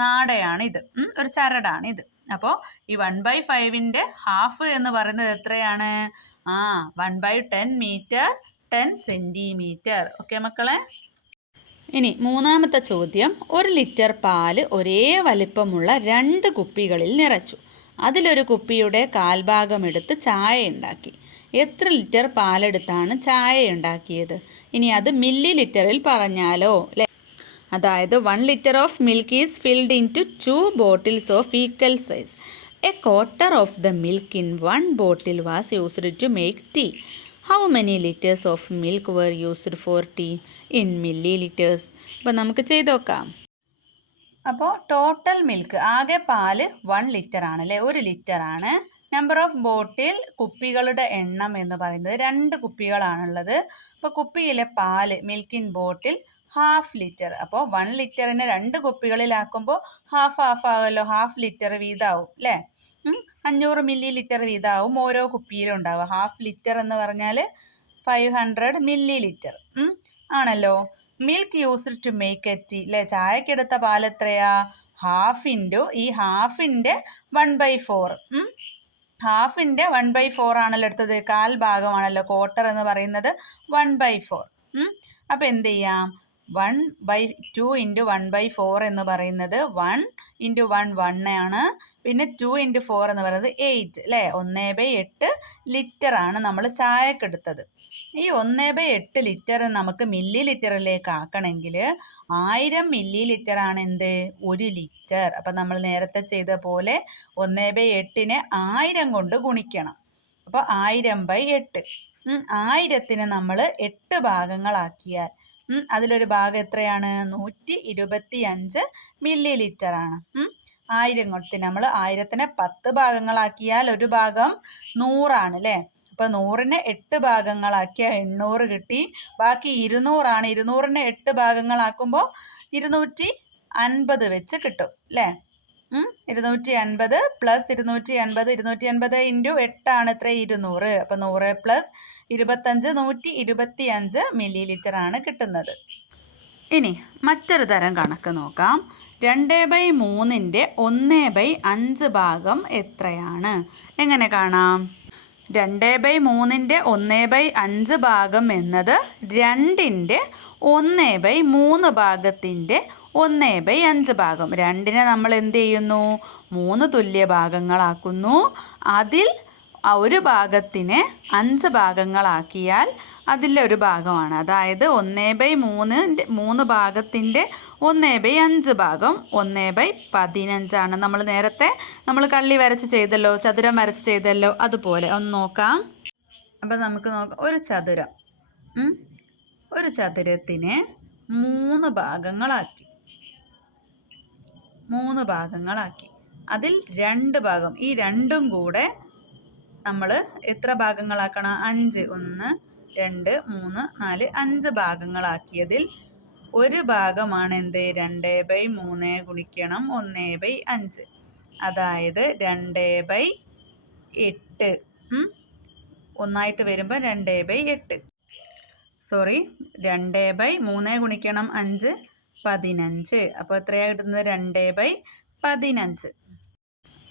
നാടയാണിത്, ഒരു ചരടാണിത്. അപ്പോൾ ഈ 1/5ൻ്റെ ഹാഫ് എന്ന് പറയുന്നത് എത്രയാണ്? 1/10 മീറ്റർ 10 സെൻറ്റിമീറ്റർ. ഓക്കെ മക്കളെ. ഇനി മൂന്നാമത്തെ ചോദ്യം. 1 ലിറ്റർ പാല് ഒരേ വലിപ്പമുള്ള 2 കുപ്പികളിൽ നിറച്ചു. അതിലൊരു കുപ്പിയുടെ കാൽഭാഗം എടുത്ത് ചായ ഉണ്ടാക്കി. എത്ര ലിറ്റർ പാലെടുത്താണ് ചായ ഉണ്ടാക്കിയത്? ഇനി അത് മില്ലി ലിറ്ററിൽ പറഞ്ഞാലോ? അതായത് 1 liter of milk is filled into 2 bottles of equal size. A quarter of the milk in 1 bottle was used to make tea. How many liters of milk were used for tea in milliliters? അപ്പോൾ നമുക്ക് ചെയ്ത് നോക്കാം. അപ്പോൾ total milk, ആകെ പാല് 1 litre ആണ് അല്ലേ? 1 litre ആണ്. നമ്പർ ഓഫ് ബോട്ടിൽ, കുപ്പികളുടെ എണ്ണം എന്ന് പറയുന്നത് 2 കുപ്പികളാണുള്ളത്. അപ്പോൾ കുപ്പിയിലെ പാല്, milk in bottle, half litre. അപ്പോൾ 1 ലിറ്ററിനെ 2 കുപ്പികളിലാക്കുമ്പോൾ ഹാഫ് ആകുമല്ലോ. ഹാഫ് ലിറ്റർ വീതമാവും അല്ലേ? 500 മില്ലി ലിറ്റർ വീതമാവും ഓരോ കുപ്പിയിലും ഉണ്ടാവുക. ഹാഫ് ലിറ്റർ എന്ന് പറഞ്ഞാൽ 500 മില്ലി ലിറ്റർ ആണല്ലോ. Milk used to make a tea അല്ലേ? ചായക്കെടുത്ത പാൽ എത്രയാ? ഹാഫ് ഇൻറ്റു ഈ ഹാഫിൻ്റെ 1/4. ഹാഫിൻ്റെ 1/4 ആണല്ലോ എടുത്തത്. കാൽ ഭാഗമാണല്ലോ. ക്വാർട്ടർ എന്ന് പറയുന്നത് 1/4. അപ്പോൾ എന്ത് ചെയ്യാം? 1/2 × 1/4 എന്ന് പറയുന്നത് 1 × 1 1 ആണ്. പിന്നെ 2 × 4 എന്ന് പറയുന്നത് 8 അല്ലേ? 1/8 ലിറ്റർ ആണ് നമ്മൾ ചായക്കെടുത്തത്. ഈ 1/8 ലിറ്റർ നമുക്ക് മില്ലി ലിറ്ററിലേക്ക് ആക്കണമെങ്കിൽ 1000 മില്ലി ലിറ്റർ ആണ് എന്ത്? 1 ലിറ്റർ. അപ്പം നമ്മൾ നേരത്തെ ചെയ്ത പോലെ 1/8നെ 1000 കൊണ്ട് ഗുണിക്കണം. അപ്പോൾ 1000/8. 1000നെ നമ്മൾ 8 ഭാഗങ്ങളാക്കിയാൽ അതിലൊരു ഭാഗം എത്രയാണ്? 125 മില്ലി ലിറ്റർ ആണ്. 1000 കൊടുത്ത് നമ്മൾ 1000നെ 10 ഭാഗങ്ങളാക്കിയാൽ ഒരു ഭാഗം 100 ആണ് അല്ലേ? അപ്പോൾ 100നെ 8 ഭാഗങ്ങളാക്കിയാൽ 800 കിട്ടി. ബാക്കി 200 ആണ്. 200നെ 8 ഭാഗങ്ങളാക്കുമ്പോൾ 250 വെച്ച് കിട്ടും അല്ലേ? 250 പ്ലസ് 250, 250 ഇൻറ്റു 8 എത്ര? 200. അപ്പോൾ 100 പ്ലസ് 25, 125 മില്ലി ആണ് കിട്ടുന്നത്. ഇനി മറ്റൊരു തരം കണക്ക് നോക്കാം. 2/3ൻ്റെ 1/5 ഭാഗം എത്രയാണ്? എങ്ങനെ കാണാം? 2/3ൻ്റെ 1/5 ഭാഗം എന്നത് 2ൻ്റെ 1/3 ഭാഗത്തിൻ്റെ 1/5 ഭാഗം. 2നെ നമ്മൾ എന്ത് ചെയ്യുന്നു? 3 തുല്യ ഭാഗങ്ങളാക്കുന്നു. അതിൽ ഒരു ഭാഗത്തിനെ 5 ഭാഗങ്ങളാക്കിയാൽ അതിലെ ഒരു ഭാഗമാണ്. അതായത് 1/3 ഭാഗത്തിൻ്റെ 1/5 ഭാഗം 1/15 നമ്മൾ നേരത്തെ കള്ളി വരച്ച് ചെയ്തല്ലോ, ചതുരം വരച്ച് ചെയ്തല്ലോ, അതുപോലെ ഒന്ന് നോക്കാം. അപ്പം നമുക്ക് നോക്കാം. ഒരു ചതുരത്തിനെ 3 ഭാഗങ്ങളാക്കി. അതിൽ 2 ഭാഗം, ഈ രണ്ടും കൂടെ നമ്മൾ എത്ര ഭാഗങ്ങളാക്കണം? 5, 1, 2, 3, 4, 5 ഭാഗങ്ങളാക്കിയതിൽ ഒരു ഭാഗമാണ് എന്ത്? 2/3 ഗുണിക്കണം 1/5, അതായത് 2/8. ഒന്നായിട്ട് വരുമ്പോൾ 2/8. 2/3 ഗുണിക്കണം 5, 15. അപ്പോൾ എത്രയാണ് കിട്ടുന്നത്? 2/15.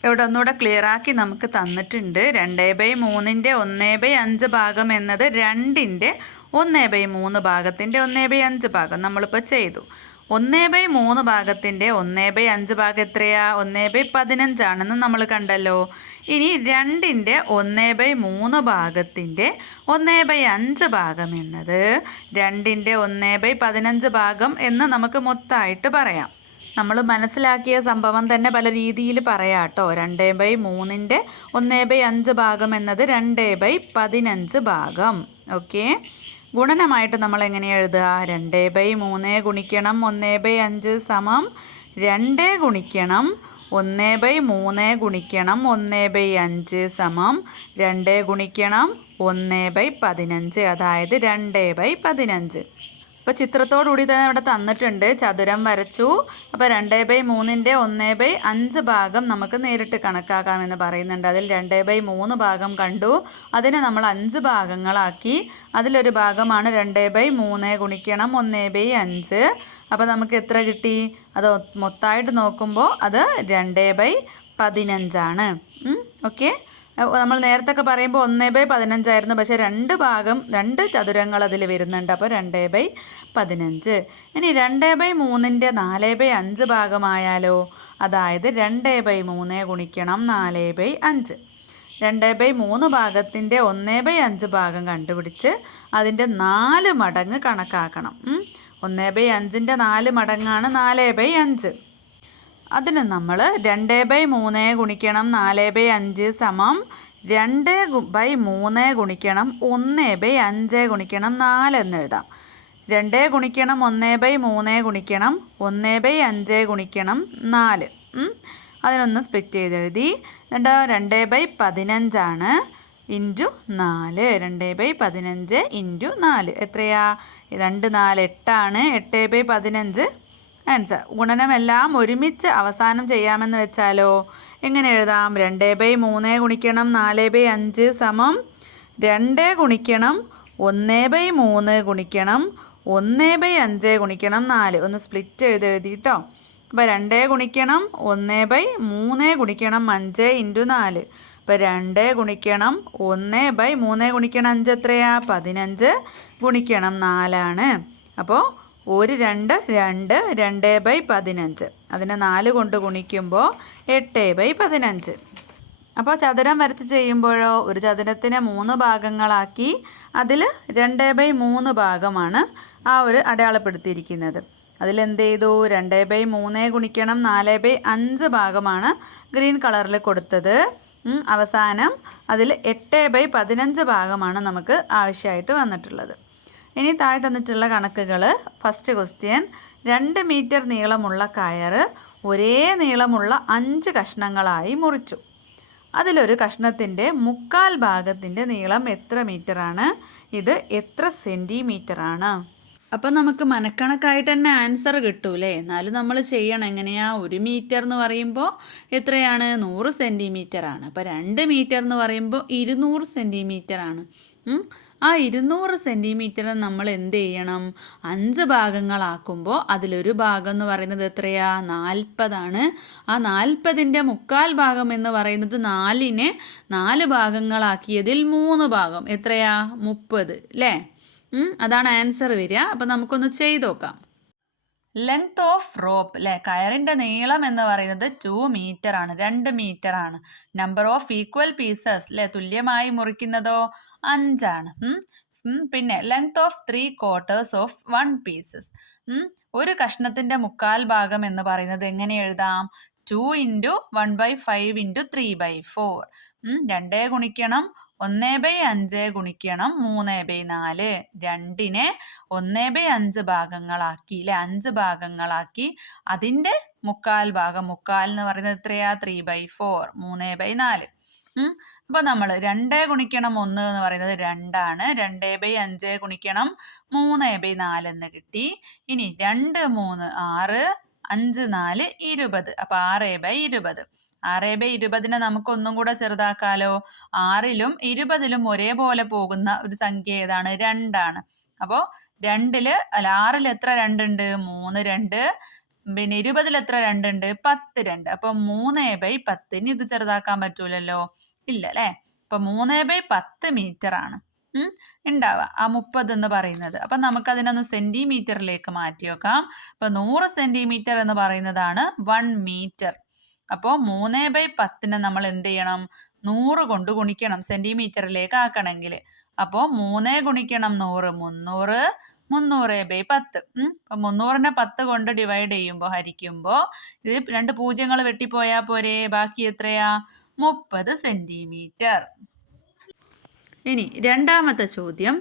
ഇവിടെ ഒന്നുകൂടെ ക്ലിയർ ആക്കി നമുക്ക് തന്നിട്ടുണ്ട്. 2/3ൻ്റെ 1/5 ഭാഗം എന്നത് 2ൻ്റെ 1/3 ഭാഗത്തിൻ്റെ 1/5 ഭാഗം നമ്മളിപ്പോൾ ചെയ്തു. 1/3 ഭാഗത്തിൻ്റെ 1/5 ഭാഗം എത്രയാ? 1/15 ആണെന്ന് നമ്മൾ കണ്ടല്ലോ. ഇനി 2ൻ്റെ 1/3 ഭാഗത്തിൻ്റെ 1/5 ഭാഗം എന്നത് 2ൻ്റെ 1/15 ഭാഗം എന്ന് നമുക്ക് മൊത്തമായിട്ട് പറയാം. നമ്മൾ മനസ്സിലാക്കിയ സംഭവം തന്നെ പല രീതിയിൽ പറയാം കേട്ടോ. 2/3ൻ്റെ 1/5 ഭാഗം എന്നത് 2/15 ഭാഗം. ഓക്കെ, ഗുണനമായിട്ട് നമ്മൾ എങ്ങനെ എഴുതുക? 2/3 ഗുണിക്കണം 1/5 സമം 2 ഗുണിക്കണം 1/3 ഗുണിക്കണം 1/5 സമം 2 ഗുണിക്കണം 1/15, അതായത് 2/15. ഇപ്പോൾ ചിത്രത്തോടുകൂടി തന്നെ ഇവിടെ തന്നിട്ടുണ്ട്. ചതുരം വരച്ചു. അപ്പോൾ 2/3ൻ്റെ 1/5 ഭാഗം നമുക്ക് നേരിട്ട് കണക്കാക്കാമെന്ന് പറയുന്നുണ്ട്. അതിൽ 2/3 ഭാഗം കണ്ടു. അതിനെ നമ്മൾ 5 ഭാഗങ്ങളാക്കി. അതിലൊരു ഭാഗമാണ് 2/3 ഗുണിക്കണം 1/5. അപ്പോൾ നമുക്ക് എത്ര കിട്ടി? അത് മൊത്തമായിട്ട് നോക്കുമ്പോൾ അത് 2/15 ആണ്. ഓക്കെ, നമ്മൾ നേരത്തെ പറയുമ്പോൾ 1/15 ആയിരുന്നു. പക്ഷേ 2 ചതുരങ്ങൾ അതിൽ വരുന്നുണ്ട്. അപ്പോൾ 2/15. ഇനി 2/3ൻ്റെ 4/5 ഭാഗമായാലോ? അതായത് 2/3 ഗുണിക്കണം 4/5. 2/3 ഭാഗത്തിൻ്റെ 1/5 ഭാഗം കണ്ടുപിടിച്ച് അതിൻ്റെ 4 മടങ്ങ് കണക്കാക്കണം. 1/5ൻ്റെ 4 മടങ്ങാണ് 4/5. അതിന് നമ്മൾ 2/3 ഗുണിക്കണം 4/5 സമം 2/3 ഗുണിക്കണം 1/5 ഗുണിക്കണം 4 എന്ന് എഴുതാം. 2 ഗുണിക്കണം 1/3 ഗുണിക്കണം 1/5 ഗുണിക്കണം 4. അതിനൊന്ന് സ്പ്ലിറ്റ് ചെയ്തെഴുതി. 2/15 ആണ് ഇൻറ്റു 4. 2/15 ഇൻറ്റു 4 എത്രയാ? 2 4 8 ആണ്. 8/15 ആൻസർ. ഗുണനമെല്ലാം ഒരുമിച്ച് അവസാനം ചെയ്യാമെന്ന് വെച്ചാലോ എങ്ങനെ എഴുതാം? 2/3 ഗുണിക്കണം 4/5 സമം 2 ഗുണിക്കണം 1/3 ഗുണിക്കണം 1/5 ഗുണിക്കണം 4. ഒന്ന് സ്പ്ലിറ്റ് എഴുതിട്ടോ. അപ്പോൾ 2 ഗുണിക്കണം 1/3 ഗുണിക്കണം 5 ഇൻറ്റു 4. അപ്പോൾ 2 ഗുണിക്കണം 1/3 ഗുണിക്കണം 5 എത്രയാ? 15 ഗുണിക്കണം 4 ആണ്. അപ്പോൾ 1 2 2 2/15. അതിനെ 4 കൊണ്ട് ഗുണിക്കുമ്പോൾ 8/15. അപ്പോൾ ചതുരം വരച്ച് ചെയ്യുമ്പോഴോ ഒരു ചതുരത്തിനെ 3 ഭാഗങ്ങളാക്കി അതിൽ 2/3 ഭാഗമാണ് ആ ഒരു അടയാളപ്പെടുത്തിയിരിക്കുന്നത്. അതിലെന്ത് ചെയ്തു? 2/3 ഗുണിക്കണം 4/5 ഭാഗമാണ് ഗ്രീൻ കളറിൽ കൊടുത്തത്. അവസാനം അതിൽ 8/15 ഭാഗമാണ് നമുക്ക് ആവശ്യമായിട്ട് വന്നിട്ടുള്ളത്. ഇനി താഴെ തന്നിട്ടുള്ള കണക്കുകൾ. ഫസ്റ്റ് ക്വസ്റ്റ്യൻ, 2 മീറ്റർ നീളമുള്ള കയർ ഒരേ നീളമുള്ള 5 കഷ്ണങ്ങളായി മുറിച്ചു. അതിലൊരു കഷ്ണത്തിൻ്റെ മുക്കാൽ ഭാഗത്തിൻ്റെ നീളം എത്ര മീറ്ററാണ്? ഇത് എത്ര സെൻറ്റിമീറ്ററാണ്? അപ്പം നമുക്ക് മനക്കണക്കായിട്ട് തന്നെ ആൻസർ കിട്ടൂലേ? എന്നാലും നമ്മൾ ചെയ്യണം എങ്ങനെയാ? 1 മീറ്റർ എന്ന് പറയുമ്പോൾ എത്രയാണ്? 100 സെൻറ്റിമീറ്റർ ആണ്. അപ്പോൾ 2 മീറ്റർ എന്ന് പറയുമ്പോൾ 200 സെൻറ്റിമീറ്റർ ആണ്. ആ 200 സെൻറ്റിമീറ്റർ നമ്മൾ എന്ത് ചെയ്യണം? 5 ഭാഗങ്ങളാക്കുമ്പോൾ അതിലൊരു ഭാഗം എന്ന് പറയുന്നത് എത്രയാ? 40 ആണ്. ആ 40ൻ്റെ മുക്കാൽ ഭാഗം എന്ന് പറയുന്നത് 4നെ 4 ഭാഗങ്ങളാക്കിയതിൽ 3 ഭാഗം എത്രയാ? 30 അല്ലേ? അതാണ് ആൻസർ വരിക. അപ്പം നമുക്കൊന്ന് ചെയ്ത് നോക്കാം. ലെങ്ത് ഓഫ് റോപ്പ് അല്ലേ, കയറിൻ്റെ നീളം എന്ന് പറയുന്നത് 2 മീറ്റർ ആണ്, 2 മീറ്റർ ആണ്. നമ്പർ ഓഫ് ഈക്വൽ പീസസ് അല്ലേ, തുല്യമായി മുറിക്കുന്നതോ 5 ആണ്. പിന്നെ ലെങ്ത് ഓഫ് 3/4 ഓഫ് 1 പീസസ്. ഒരു കഷ്ണത്തിൻ്റെ മുക്കാൽ ഭാഗം എന്ന് പറയുന്നത് എങ്ങനെ എഴുതാം? 2 × 1/5 × 3/4. 2 ഗുണിക്കണം 1/5 ഗുണിക്കണം 3/4. 2നെ 1/5 ഭാഗങ്ങളാക്കി അല്ലേ, 5 ഭാഗങ്ങളാക്കി അതിൻ്റെ മുക്കാൽ ഭാഗം, മുക്കാൽ എന്ന് പറയുന്നത് എത്രയാ? 3/4, 3/4. അപ്പോൾ നമ്മൾ 2 ഗുണിക്കണം 1 എന്ന് പറയുന്നത് 2 ആണ്. 2/5 ഗുണിക്കണം 3/4 എന്ന് കിട്ടി. ഇനി 2 3 6, 5 4 20. അപ്പോൾ 6/20. 6/20നെ നമുക്ക് ഒന്നും കൂടെ ചെറുതാക്കാലോ. 6ലും 20ലും ഒരേപോലെ പോകുന്ന ഒരു സംഖ്യ ഏതാണ്? 2 ആണ്. അപ്പോൾ 6ൽ എത്ര 2 ഉണ്ട്? 3 2. പിന്നെ 20ൽ എത്ര 2 ഉണ്ട്? 10 2. അപ്പോൾ 3/10. ഇനി ഇത് ചെറുതാക്കാൻ പറ്റൂലല്ലോ, ഇല്ല അല്ലേ? അപ്പോൾ 3/10 മീറ്റർ ആണ് ഉണ്ടാവുക ആ 30 എന്ന് പറയുന്നത്. അപ്പം നമുക്കതിനൊന്ന് സെൻറ്റിമീറ്ററിലേക്ക് മാറ്റി വെക്കാം. അപ്പോൾ 100 സെൻറ്റിമീറ്റർ എന്ന് പറയുന്നതാണ് 1 മീറ്റർ. അപ്പോൾ 3/10നെ നമ്മൾ എന്ത് ചെയ്യണം? 100 കൊണ്ട് ഗുണിക്കണം സെൻറ്റിമീറ്ററിലേക്ക് ആക്കണമെങ്കിൽ. അപ്പോൾ 3 ഗുണിക്കണം 100 300, 300/10. അപ്പം 300നെ 10 കൊണ്ട് ഡിവൈഡ് ചെയ്യുമ്പോൾ, ഹരിക്കുമ്പോൾ ഇത് 2 പൂജ്യങ്ങൾ വെട്ടിപ്പോയാൽ പോരെ, ബാക്കി എത്രയാ? 30 സെൻറ്റിമീറ്റർ. ഇനി രണ്ടാമത്തെ ചോദ്യം.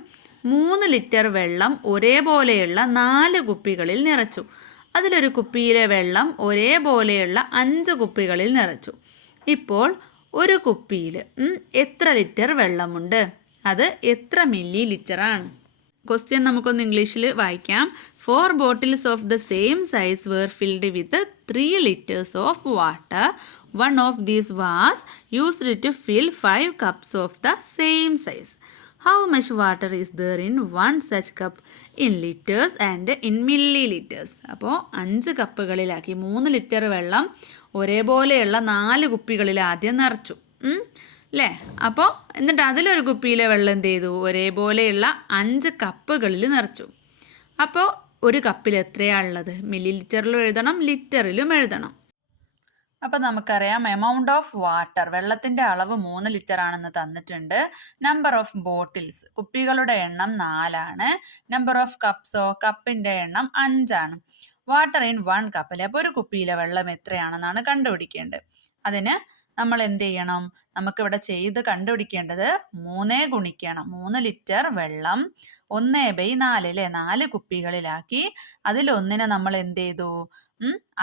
3 ലിറ്റർ വെള്ളം ഒരേപോലെയുള്ള 4 കുപ്പികളിൽ നിറച്ചു. അതിലൊരു കുപ്പിയിലെ വെള്ളം ഒരേപോലെയുള്ള 5 കുപ്പികളിൽ നിറച്ചു. ഇപ്പോൾ ഒരു കുപ്പിയിൽ എത്ര ലിറ്റർ വെള്ളമുണ്ട്? അത് എത്ര മില്ലി ലിറ്ററാണ്? ക്വസ്റ്റ്യൻ നമുക്കൊന്ന് ഇംഗ്ലീഷിൽ വായിക്കാം. 4 bottles of the same size were filled with 3 liters of water. One of these was used to fill 5 cups of the same size. How much water is there in one such cup in liters and in milliliters? അപ്പോൾ 5 കപ്പുകളിലാക്കി 3 litre വെള്ളം ഒരേപോലെയുള്ള 4 കുപ്പികളിൽ ആദ്യം നിറച്ചു അല്ലേ. അപ്പോൾ എന്നിട്ട് അതിലൊരു കുപ്പിയിലെ വെള്ളം എന്ത് ചെയ്തു? ഒരേപോലെയുള്ള 5 കപ്പുകളിൽ നിറച്ചു. അപ്പോൾ ഒരു കപ്പിൽ എത്രയാണുള്ളത്? മില്ലി ലിറ്ററിലും എഴുതണം, ലിറ്ററിലും എഴുതണം. അപ്പം നമുക്കറിയാം എമൗണ്ട് ഓഫ് വാട്ടർ, വെള്ളത്തിൻ്റെ അളവ് 3 ലിറ്റർ ആണെന്ന് തന്നിട്ടുണ്ട്. നമ്പർ ഓഫ് ബോട്ടിൽസ്, കുപ്പികളുടെ എണ്ണം 4 ആണ്. നമ്പർ ഓഫ് കപ്സോ, കപ്പിൻ്റെ എണ്ണം 5 ആണ്. വാട്ടർ ഇൻ 1 കപ്പിൽ, അപ്പോൾ ഒരു കുപ്പിയിലെ വെള്ളം എത്രയാണെന്നാണ് കണ്ടുപിടിക്കേണ്ടത്. അതിന് നമ്മൾ എന്ത് ചെയ്യണം? നമുക്കിവിടെ ചെയ്ത് കണ്ടുപിടിക്കേണ്ടത് 3 ഗുണിക്കണം 3 ലിറ്റർ വെള്ളം 1/4 അല്ലേ, 4 കുപ്പികളിലാക്കി അതിലൊന്നിനെ നമ്മൾ എന്ത് ചെയ്തു?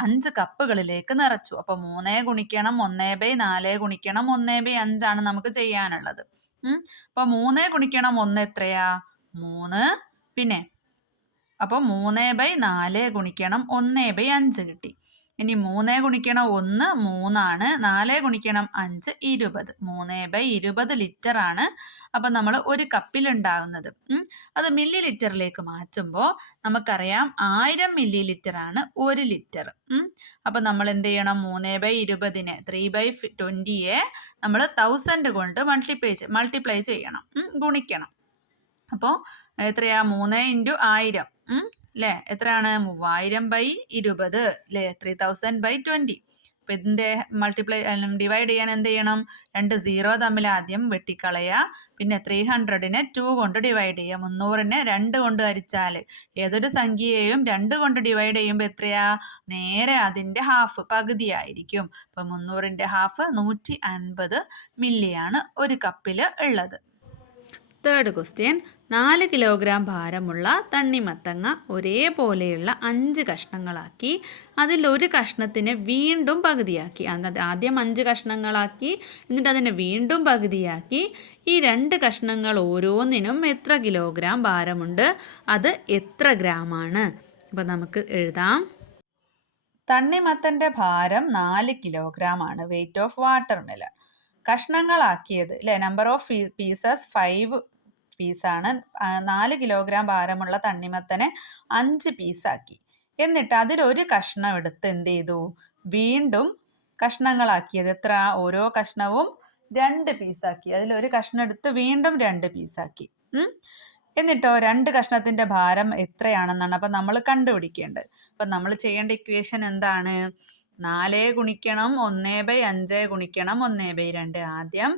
5 കപ്പുകളിലേക്ക് നിറച്ചു. അപ്പോൾ 3 ഗുണിക്കണം 1/4 ഗുണിക്കണം 1/5 ആണ് നമുക്ക് ചെയ്യാനുള്ളത്. അപ്പോൾ 3 ഗുണിക്കണം 1 എത്രയാ? 3. പിന്നെ അപ്പോൾ 3/4 ഗുണിക്കണം 1/5 കിട്ടി. ഇനി 3 ഗുണിക്കണം 1 3 ആണ്. 4 ഗുണിക്കണം 5 20. 3/20 ലിറ്റർ ആണ് അപ്പം നമ്മൾ ഒരു കപ്പിൽ ഉണ്ടാകുന്നത്. അത് മില്ലി ലിറ്ററിലേക്ക് മാറ്റുമ്പോൾ നമുക്കറിയാം 1000 മില്ലി ലിറ്റർ ആണ് 1 ലിറ്റർ. അപ്പം നമ്മൾ എന്ത് ചെയ്യണം? 3/20നെ 3/20യെ നമ്മൾ 1000 കൊണ്ട് മൾട്ടിപ്ലൈ ചെയ്യണം, ഗുണിക്കണം. അപ്പോൾ എത്രയാ? 3 × 1000 അല്ലേ, എത്രയാണ്? 3000/20 അല്ലേ, 3000/20. അപ്പം ഇതിൻ്റെ ഡിവൈഡ് ചെയ്യാൻ എന്ത് ചെയ്യണം? 2 0 തമ്മിൽ ആദ്യം വെട്ടിക്കളയുക. പിന്നെ 300നെ 2 കൊണ്ട് ഡിവൈഡ് ചെയ്യുക. 300നെ 2 കൊണ്ട് ഹരിച്ചാൽ ഏതൊരു സംഖ്യയെയും 2 കൊണ്ട് ഡിവൈഡ് ചെയ്യുമ്പോൾ എത്രയാ? നേരെ അതിൻ്റെ ഹാഫ്, പകുതിയായിരിക്കും. അപ്പം 300ൻ്റെ ഹാഫ് 150 മില്ലിയാണ് ഒരു കപ്പിൽ ഉള്ളത്. തേർഡ് ക്വസ്റ്റ്യൻ 4 കിലോഗ്രാം ഭാരമുള്ള തണ്ണിമത്തങ്ങ ഒരേപോലെയുള്ള 5 കഷ്ണങ്ങളാക്കി അതിലൊരു കഷ്ണത്തിനെ വീണ്ടും പകുതിയാക്കി. ആദ്യം 5 കഷ്ണങ്ങളാക്കി എന്നിട്ട് അതിനെ വീണ്ടും പകുതിയാക്കി. ഈ 2 കഷ്ണങ്ങൾ ഓരോന്നിനും എത്ര കിലോഗ്രാം ഭാരമുണ്ട്, അത് എത്ര ഗ്രാമാണ്? അപ്പോൾ നമുക്ക് എഴുതാം. തണ്ണിമത്തൻ്റെ ഭാരം 4 കിലോഗ്രാം ആണ്. Weight of watermelon. കഷ്ണങ്ങളാക്കിയത് അല്ലേ, നമ്പർ ഓഫ് പീസസ് 5 പീസാണ്. 4 കിലോഗ്രാം ഭാരമുള്ള തണ്ണിമത്തനെ 5 പീസാക്കി. എന്നിട്ട് അതിലൊരു കഷ്ണം എടുത്ത് എന്ത് ചെയ്തു, വീണ്ടും കഷ്ണങ്ങളാക്കിയത് എത്ര, ഓരോ കഷ്ണവും 2 പീസാക്കി. അതിലൊരു കഷ്ണം എടുത്ത് വീണ്ടും 2 പീസാക്കി. എന്നിട്ടോ 2 കഷ്ണത്തിൻ്റെ ഭാരം എത്രയാണെന്നാണ് അപ്പം നമ്മൾ കണ്ടുപിടിക്കേണ്ടത്. അപ്പം നമ്മൾ ചെയ്യേണ്ട ഇക്വേഷൻ എന്താണ്? 4 ഗുണിക്കണം 1/5 ഗുണിക്കണം 1/2. ആദ്യം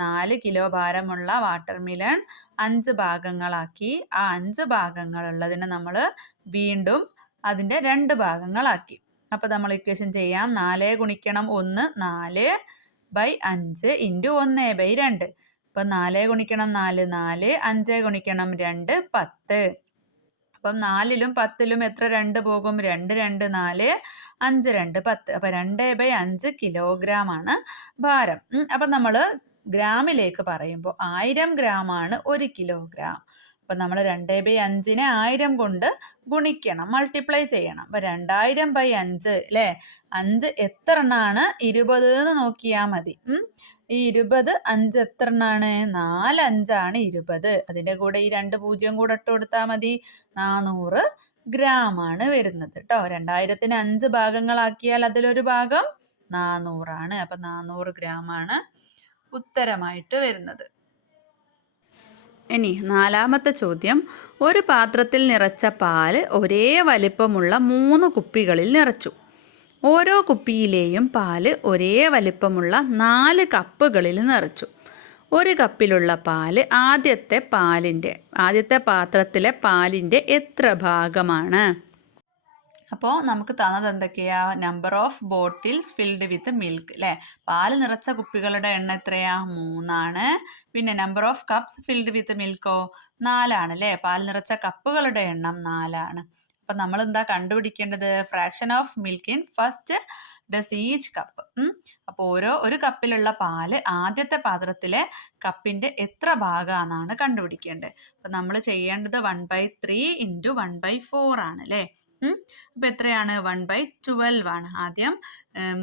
4 കിലോ ഭാരമുള്ള വാട്ടർമെലൺ 5 ഭാഗങ്ങളാക്കി. ആ 5 ഭാഗങ്ങളുള്ളതിനെ നമ്മൾ വീണ്ടും അതിൻ്റെ 2 ഭാഗങ്ങളാക്കി. അപ്പോൾ നമ്മൾ ഇക്വേഷൻ ചെയ്യാം. 4 ഗുണിക്കണം 1 4/5 ഇൻറ്റു 1/2. അപ്പം 4 ഗുണിക്കണം 4 4, 5 ഗുണിക്കണം 2 10. അപ്പം 4ലും 10ലും എത്ര 2 പോകും? 2 2 4, 5 2 10. അപ്പം 2/5 കിലോഗ്രാം ആണ് ഭാരം. അപ്പം നമ്മൾ ഗ്രാമിലേക്ക് പറയുമ്പോൾ 1000 ഗ്രാമാണ് 1 കിലോഗ്രാം. അപ്പം നമ്മൾ 2/5നെ 1000 കൊണ്ട് ഗുണിക്കണം, മൾട്ടിപ്ലൈ ചെയ്യണം. അപ്പം 2000/5 അല്ലേ, 5 എത്ര എണ്ണമാണ്? 20 എന്ന് നോക്കിയാൽ മതി. ഈ 20 5 എത്ര എണ്ണമാണ്? 4 5 20. അതിൻ്റെ കൂടെ ഈ 2 0 കൂടെ ഇട്ട് കൊടുത്താൽ മതി. 400 ഗ്രാം ആണ് വരുന്നത് കേട്ടോ. 2000നെ 5 ഭാഗങ്ങളാക്കിയാൽ അതിലൊരു ഭാഗം 400 ആണ്. അപ്പം 400 ഗ്രാം ആണ് ഉത്തരമായിട്ട് വരുന്നത്. ഇനി 4ാമത്തെ ചോദ്യം. ഒരു പാത്രത്തിൽ നിറച്ച പാല് ഒരേ വലിപ്പമുള്ള 3 കുപ്പികളിൽ നിറച്ചു. ഓരോ കുപ്പിയിലെയും പാല് ഒരേ വലിപ്പമുള്ള 4 കപ്പുകളിൽ നിറച്ചു. ഒരു കപ്പിലുള്ള പാല് ആദ്യത്തെ പാത്രത്തിലെ പാലിൻ്റെ എത്ര ഭാഗമാണ്? അപ്പോൾ നമുക്ക് തന്നത് എന്തൊക്കെയാ? Number of bottles filled with milk അല്ലേ, പാല് നിറച്ച കുപ്പികളുടെ എണ്ണം എത്രയാ? 3 ആണ്. പിന്നെ number of cups filled with മിൽക്കോ 4 ആണ് അല്ലേ, പാൽ നിറച്ച കപ്പുകളുടെ എണ്ണം 4 ആണ്. അപ്പം നമ്മൾ എന്താ കണ്ടുപിടിക്കേണ്ടത്? Fraction of milk in first does each cup. അപ്പോൾ ഒരു കപ്പിലുള്ള പാല് ആദ്യത്തെ പാത്രത്തിലെ കപ്പിൻ്റെ എത്ര ഭാഗമാണെന്നാണ് കണ്ടുപിടിക്കേണ്ടത്. അപ്പം നമ്മൾ ചെയ്യേണ്ടത് 1/3 ഇൻറ്റു 1/4 ആണ് അല്ലേ. അപ്പോൾ എത്രയാണ്? 1/12 ആണ്. ആദ്യം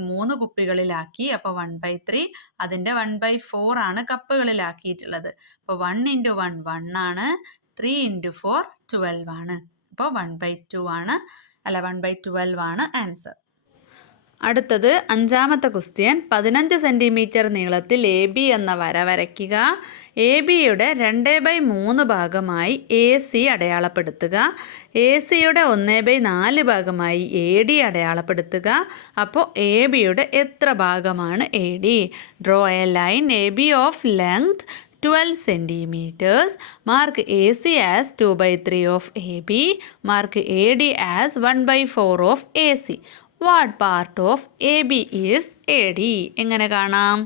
3 കുപ്പികളിലാക്കി. അപ്പോൾ 1/3, അതിൻ്റെ 1/4 ആണ് കപ്പുകളിലാക്കിയിട്ടുള്ളത്. അപ്പോൾ 1 ഇൻറ്റു 1 1 ആണ്, 3 ഇൻറ്റു 4 12 ആണ്. അപ്പോൾ 1/2 ആണ്, 1/12 ആണ് ആൻസർ. അടുത്തത് 5ാമത്തെ ക്വസ്റ്റ്യൻ. 15 സെൻറ്റിമീറ്റർ നീളത്തിൽ AB എന്ന വര വരയ്ക്കുക. ABയുടെ 2/3 ഭാഗമായി AC അടയാളപ്പെടുത്തുക. ACയുടെ 1/4 ഭാഗമായി AD അടയാളപ്പെടുത്തുക. അപ്പോൾ ABയുടെ എത്ര ഭാഗമാണ് AD? Draw A line AB of length 12 centimeters. Mark AC as 2/3 of AB. Mark AD as 1/4 of AC. What part of AB is AD? എങ്ങനെ കാണാം?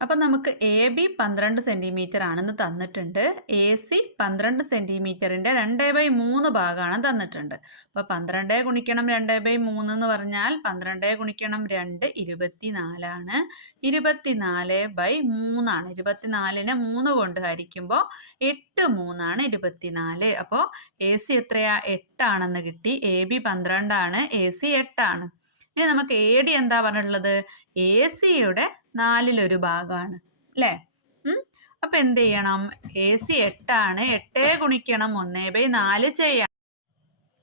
അപ്പം നമുക്ക് AB 12 സെൻറ്റിമീറ്റർ ആണെന്ന് തന്നിട്ടുണ്ട്. AC 12 സെൻറ്റിമീറ്ററിൻ്റെ 2/3 ഭാഗമാണ് തന്നിട്ടുണ്ട്. അപ്പോൾ 12 ഗുണിക്കണം 2/3 എന്ന് പറഞ്ഞാൽ 12 ഗുണിക്കണം 2 24 ആണ്. 24/3 ആണ്. 24നെ 3 കൊണ്ട് ഹരിക്കുമ്പോൾ 8 3 ആണ് 24. അപ്പോൾ AC എത്രയാ? 8 ആണെന്ന് കിട്ടി. AB 12 ആണ്, AC 8 ആണ്. ഇനി നമുക്ക് AD എന്താ പറഞ്ഞിട്ടുള്ളത്? AC-യുടെ 4/1 ഭാഗമാണ് അല്ലേ. അപ്പം എന്ത് ചെയ്യണം? AC 8 ആണ്, 8 ഗുണിക്കണം 1/4 ചെയ്യണം.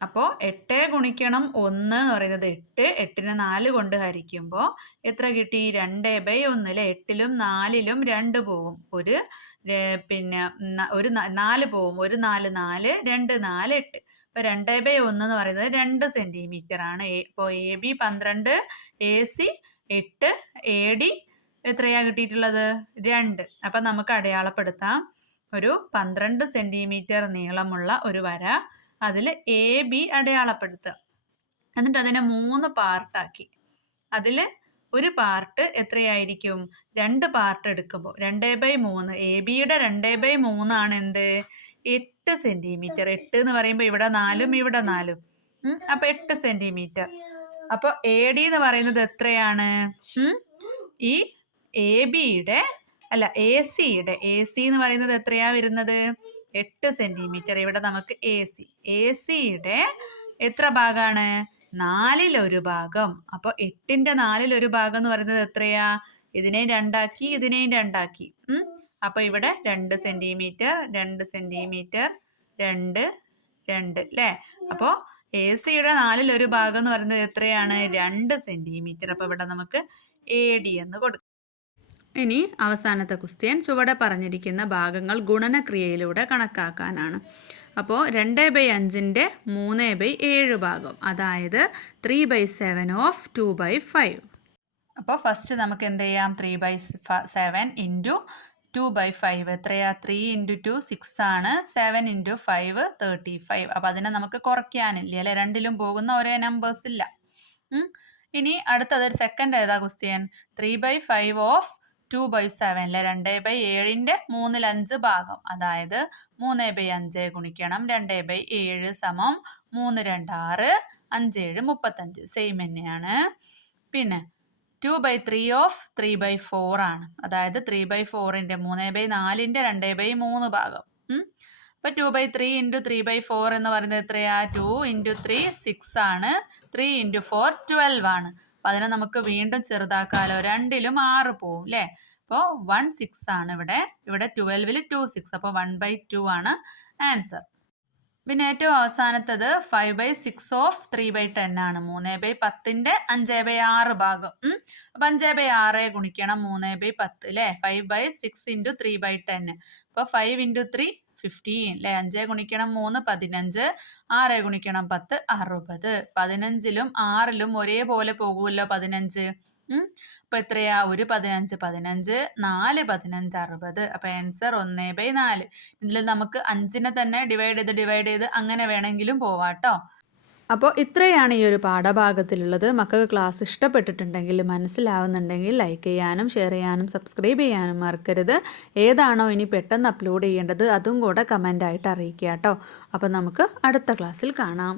അപ്പോൾ 8 ഗുണിക്കണം 1 എന്ന് പറയുന്നത് 8, 8നെ 4 കൊണ്ട് ഹരിക്കുമ്പോൾ എത്ര കിട്ടി? 2/1 അല്ലേ. 8ലും 4ലും 2 പോകും, പിന്നെ 4 പോകും, 1 4 4, 2 4 8. അപ്പോൾ 2/1 എന്ന് പറയുന്നത് 2 സെൻറ്റിമീറ്റർ ആണ്. ഇപ്പോൾ AB 12, AC 8, AD എത്രയാ കിട്ടിയിട്ടുള്ളത്? 2. അപ്പം നമുക്ക് അടയാളപ്പെടുത്താം. ഒരു 12 സെൻറ്റിമീറ്റർ നീളമുള്ള ഒരു വര, അതിൽ AB അടയാളപ്പെടുത്തുക. എന്നിട്ട് അതിനെ 3 പാർട്ടാക്കി. അതിൽ ഒരു പാർട്ട് എത്രയായിരിക്കും? 2 പാർട്ട് എടുക്കുമ്പോൾ 2/3 എ ബിയുടെ 2/3 ആണ് എന്ത്? 8 സെന്റിമീറ്റർ. 8 എന്ന് പറയുമ്പോൾ ഇവിടെ 4ഉം ഇവിടെ 4ഉം. അപ്പൊ 8 സെന്റിമീറ്റർ. അപ്പൊ എ ഡി എന്ന് പറയുന്നത് എത്രയാണ്? ഈ എ ബിയുടെ അല്ല എ സിയുടെ എന്ന് പറയുന്നത് എത്രയാ വരുന്നത്? 8 സെന്റിമീറ്റർ. ഇവിടെ നമുക്ക് എ സിയുടെ എത്ര ഭാഗമാണ്? 1/4 ഭാഗം. അപ്പൊ 8ന്റെ 1/4 ഭാഗം എന്ന് പറയുന്നത് എത്രയാ? ഇതിനെയും 2 ആക്കി ഇതിനെയും 2 ആക്കി. അപ്പൊ ഇവിടെ 2 സെന്റിമീറ്റർ 2 സെന്റിമീറ്റർ 2 2 അല്ലേ? അപ്പോ എ സിയുടെ 1/4 ഭാഗം എന്ന് പറയുന്നത് എത്രയാണ്? 2 സെന്റിമീറ്റർ. അപ്പൊ ഇവിടെ നമുക്ക് AD എന്ന് കൊടുക്കാം. ഇനി അവസാനത്തെ ക്വസ്റ്റ്യൻ ചുവടെ പറഞ്ഞിരിക്കുന്ന ഭാഗങ്ങൾ ഗുണനക്രിയയിലൂടെ കണക്കാക്കാനാണ്. അപ്പോൾ 2/5ൻ്റെ 3/7 ഭാഗം, അതായത് 3/7 ഓഫ് 2/5. അപ്പോൾ ഫസ്റ്റ് നമുക്ക് എന്ത് ചെയ്യാം? 3/7 ഇൻറ്റു 2/5 എത്രയാ? 3 × 2 6 ആണ്. 7 × 5 35. അപ്പോൾ അതിനെ നമുക്ക് കുറയ്ക്കാനില്ല അല്ലേ? രണ്ടിലും പോകുന്ന ഒരേ നമ്പേഴ്സ് ഇല്ല. ഇനി അടുത്തത് സെക്കൻഡ് ഏതാ ക്വസ്റ്റ്യൻ? 3/5 ഓഫ് 2/7 അല്ലേ? 2/7ൻ്റെ 3/5 ഭാഗം, അതായത് 3/5 ഗുണിക്കണം 2/7 സമം 3 2 6 5 7 35. സെയിം തന്നെയാണ്. പിന്നെ 2/3 ഓഫ് 3/4 ആണ്, അതായത് 3/4ൻ്റെ 3/4ൻ്റെ 2/3 ഭാഗം. അപ്പൊ 2/3 × 3/4 എന്ന് പറയുന്നത് എത്രയാ? 2 × 3 6 ആണ്. 3 × 4 12 ആണ്. അപ്പൊ അതിനെ നമുക്ക് വീണ്ടും ചെറുതാക്കാലോ. രണ്ടിലും 6 പോവും അല്ലേ? അപ്പോൾ 1 6 ആണ് ഇവിടെ. ഇവിടെ 12ൽ 2 6. അപ്പോൾ 1/2 ആണ് ആൻസർ. പിന്നെ ഏറ്റവും അവസാനത്തത് 5/6 ഓഫ് 3/10 ആണ്. 3/10ൻ്റെ 5/6 ഭാഗം. അപ്പം 5/6 ഗുണിക്കണം 3/10 അല്ലേ? 5/6 × 3/10. അപ്പോൾ 5 × 3 15 അല്ലേ? 5 ഗുണിക്കണം 3 15. 6 ഗുണിക്കണം 10 60. 15ലും 6ലും ഒരേപോലെ പോകുമല്ലോ 15. അപ്പൊ എത്രയാ? 1 15 15 4 15 60. അപ്പൊ ആൻസർ 1/4. ഇതിൽ നമുക്ക് 5നെ തന്നെ ഡിവൈഡ് ചെയ്ത് അങ്ങനെ വേണമെങ്കിലും പോവാട്ടോ. അപ്പോൾ ഇത്രയാണ് ഈ ഒരു പാഠഭാഗത്തിലുള്ളത്. മക്കൾക്ക് ക്ലാസ് ഇഷ്ടപ്പെട്ടിട്ടുണ്ടെങ്കിൽ, മനസ്സിലാവുന്നുണ്ടെങ്കിൽ ലൈക്ക് ചെയ്യാനും ഷെയർ ചെയ്യാനും സബ്സ്ക്രൈബ് ചെയ്യാനും മറക്കരുത്. ഏതാണോ ഇനി പെട്ടെന്ന് അപ്ലോഡ് ചെയ്യേണ്ടത് അതും കൂടെ കമൻ്റായിട്ട് അറിയിക്കുക കേട്ടോ. അപ്പോൾ നമുക്ക് അടുത്ത ക്ലാസ്സിൽ കാണാം.